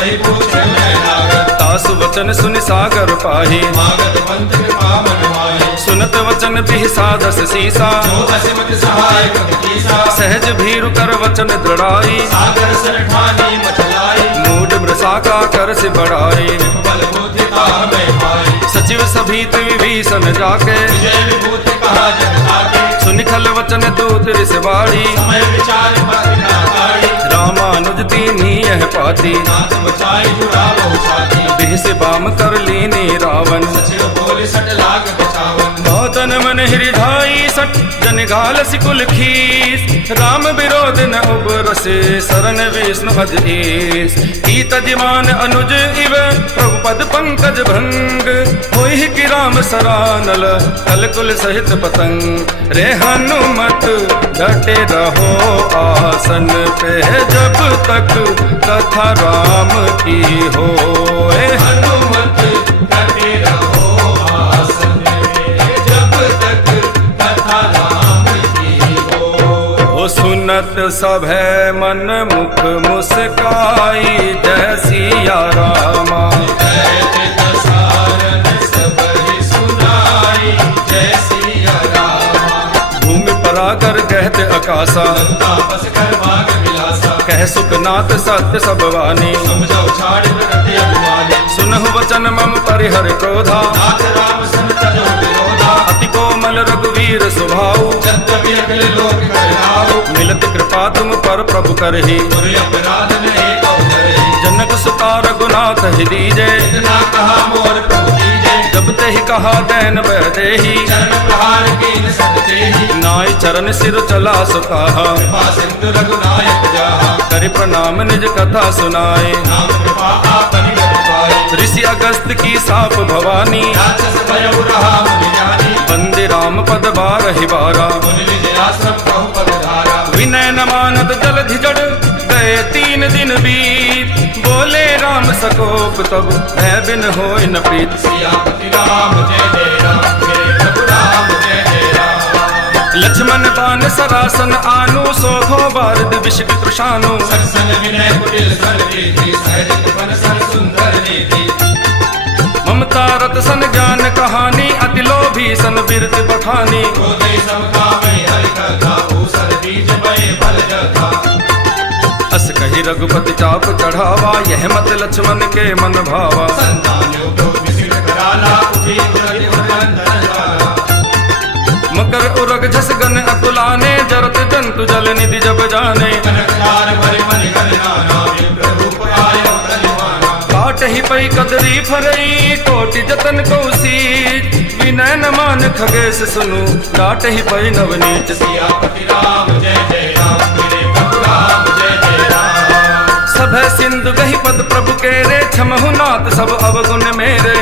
तै पूछ मैं नागर। तासु वचन सुनि सागर पाही। मागत पंथ कृपा मन माही। सुनत वचन बिहि साधस सीसा। जो असिमत सहाय कपि कीसा। सहज भीरु कर वचन दृढ़ाई। सागर सर ठानी मचलाई। मूड मृषा का कर से बढ़ाई। बल बुद्धि कहा मैं पाई। सचिव सभीत विभीषण जाके। विजय विभूति कहा जग आगे। सुनिखल वचन दूत रिस बाड़ी। समय विचार पथ न आड़ी। रामानुज दीनी यह पाती। नाथ बचाई जुड़ा बहु छाती। देह से बाम कर लीनी रावण। सचिव बोले सट लाग बचावन। तन मन हृदय सट, जन घाल सिकुल खीस। राम विरोध न उबरसे, शरण विष्णु भज ईस। की तजमान अनुज इव, प्रभु पद पंकज भंग। होहि कि राम सरानल, कलकुल सहित पतंग। रे हनुमत डटे रहो आसन पे, जब तक कथा राम की हो। हनुमत डटे रहो आसन पे, जब तक कथा राम की हो। सुनत सभै मन मुख मुस्काई, जय सिया रामा। भूमि परागर गहत आकाशा, कह सुखनाथ सत्य सब वाणी। सुनहु वचन मम परिहर क्रोधा, अति कोमल रघुवीर स्वभाव। मिलत कृपा तुम पर प्रभु करहि, जनक सुता रघुनाथ ही दीजे। जब ते ही कहा दैन बह देहि, नाई चरण सिर चला सुकाहा। करि प्रणाम निज कथा सुनाए, ऋषि अगस्त की साप भवानी। बंदे राम पद बारहि बारा, विनय न मानत जलधि जड़। गए 3 दिन बीत, बोले राम सकोप तब, मैं बिन होय न प्रीत। लक्ष्मण बान सरासन आनु, सोघो बारद विषिक कृशानु। ममता रत सन ज्ञान कहानी, अति लोभी सन बिरत बखानी। अस कही रघुपति चाप चढ़ावा, यह मत लक्ष्मण के मन भावा। मकर उरग झस गन अतुलाने, जरत जंतु जल निधि जब जाने। काट ही पई कदरी फरई, कोटि जतन को सीच। विनय न मान खगेश सुनु, काट ही पई नवनीच। सभै सिंधु गही पद प्रभु केरे, क्षमहु नाथ सब अवगुण मेरे।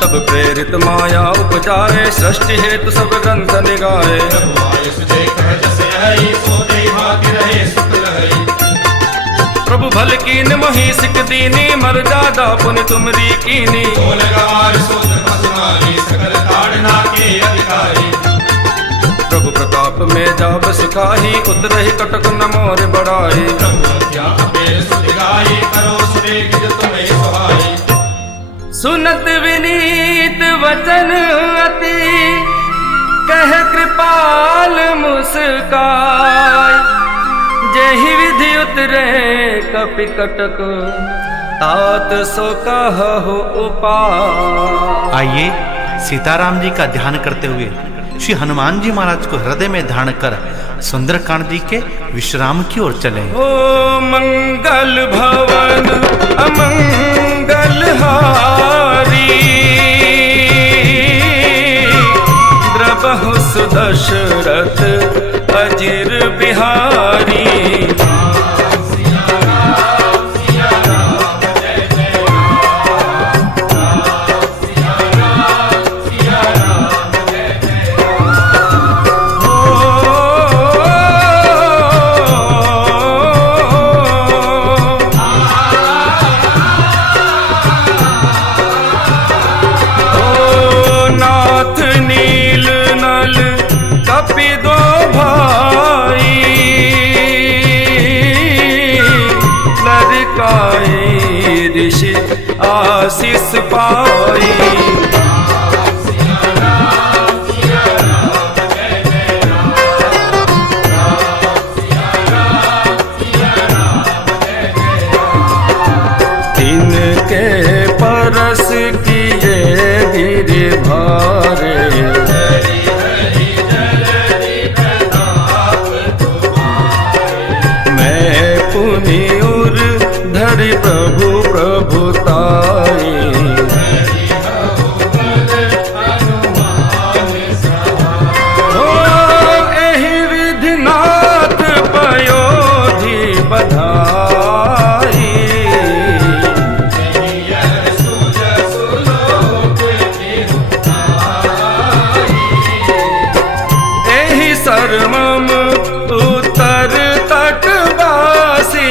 तब प्रेरित माया उपजाए, सृष्टि हेतु सब ग्रंथ निगाए। प्रभु भल कीन मोहि सिक दीनी, मर जादा पुनि तुमरी कीनी। प्रभु प्रताप में जाब सुखाही, उतरहि कटक न मोर बड़ाई। सुनत विनीत वचन अति, कह कृपाल मुस्काय। जेहि विधि उतरे कपि कटक, तात सो कहु उपाय। आइए सीताराम जी का ध्यान करते हुए श्री हनुमान जी महाराज को हृदय में धारण कर सुंदरकांड जी के विश्राम की ओर चले। ओ मंगल भवन अमंगल हारी, द्रबहु सुदशरथ अजिर बिहारी। ऋषि आशीष पाई। तिनके परस किए गिरि भारे, मैं पुनि उर धरि प्रभु प्रभुताई। ओ एहि विधि नाथ पयोधि बधाई। एहि सर्वम उत्तर तट वासी,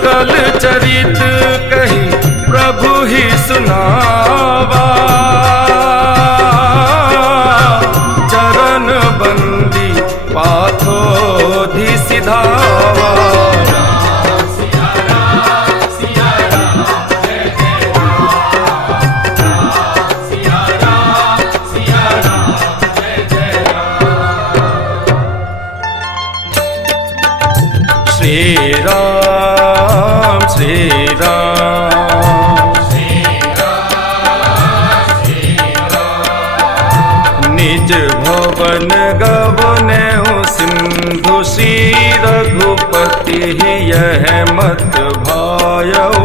सकल चरित कही प्रभु ही सुनावा, चरण बंदी पाथोधि सिधावा। श्री राम श्री राम निज भवन गवने सिंधु श्री रघुपति यह मत भायऊ।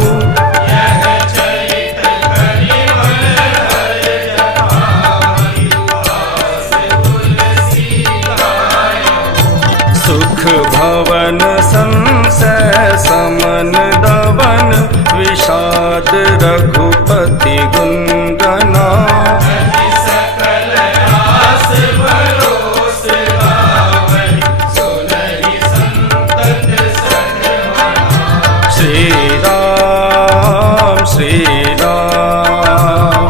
सुख भवन संशय समन दवन विषाद रघुपति गुंगना। श्री राम श्री राम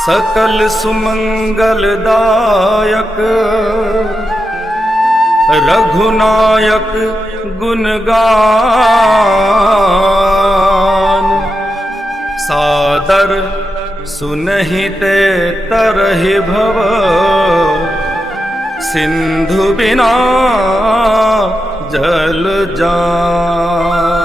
सकल सुमंगलदायक रघुनायक गुणगान। सादर सुनहिते तरहि भव सिंधु बिना जल जान।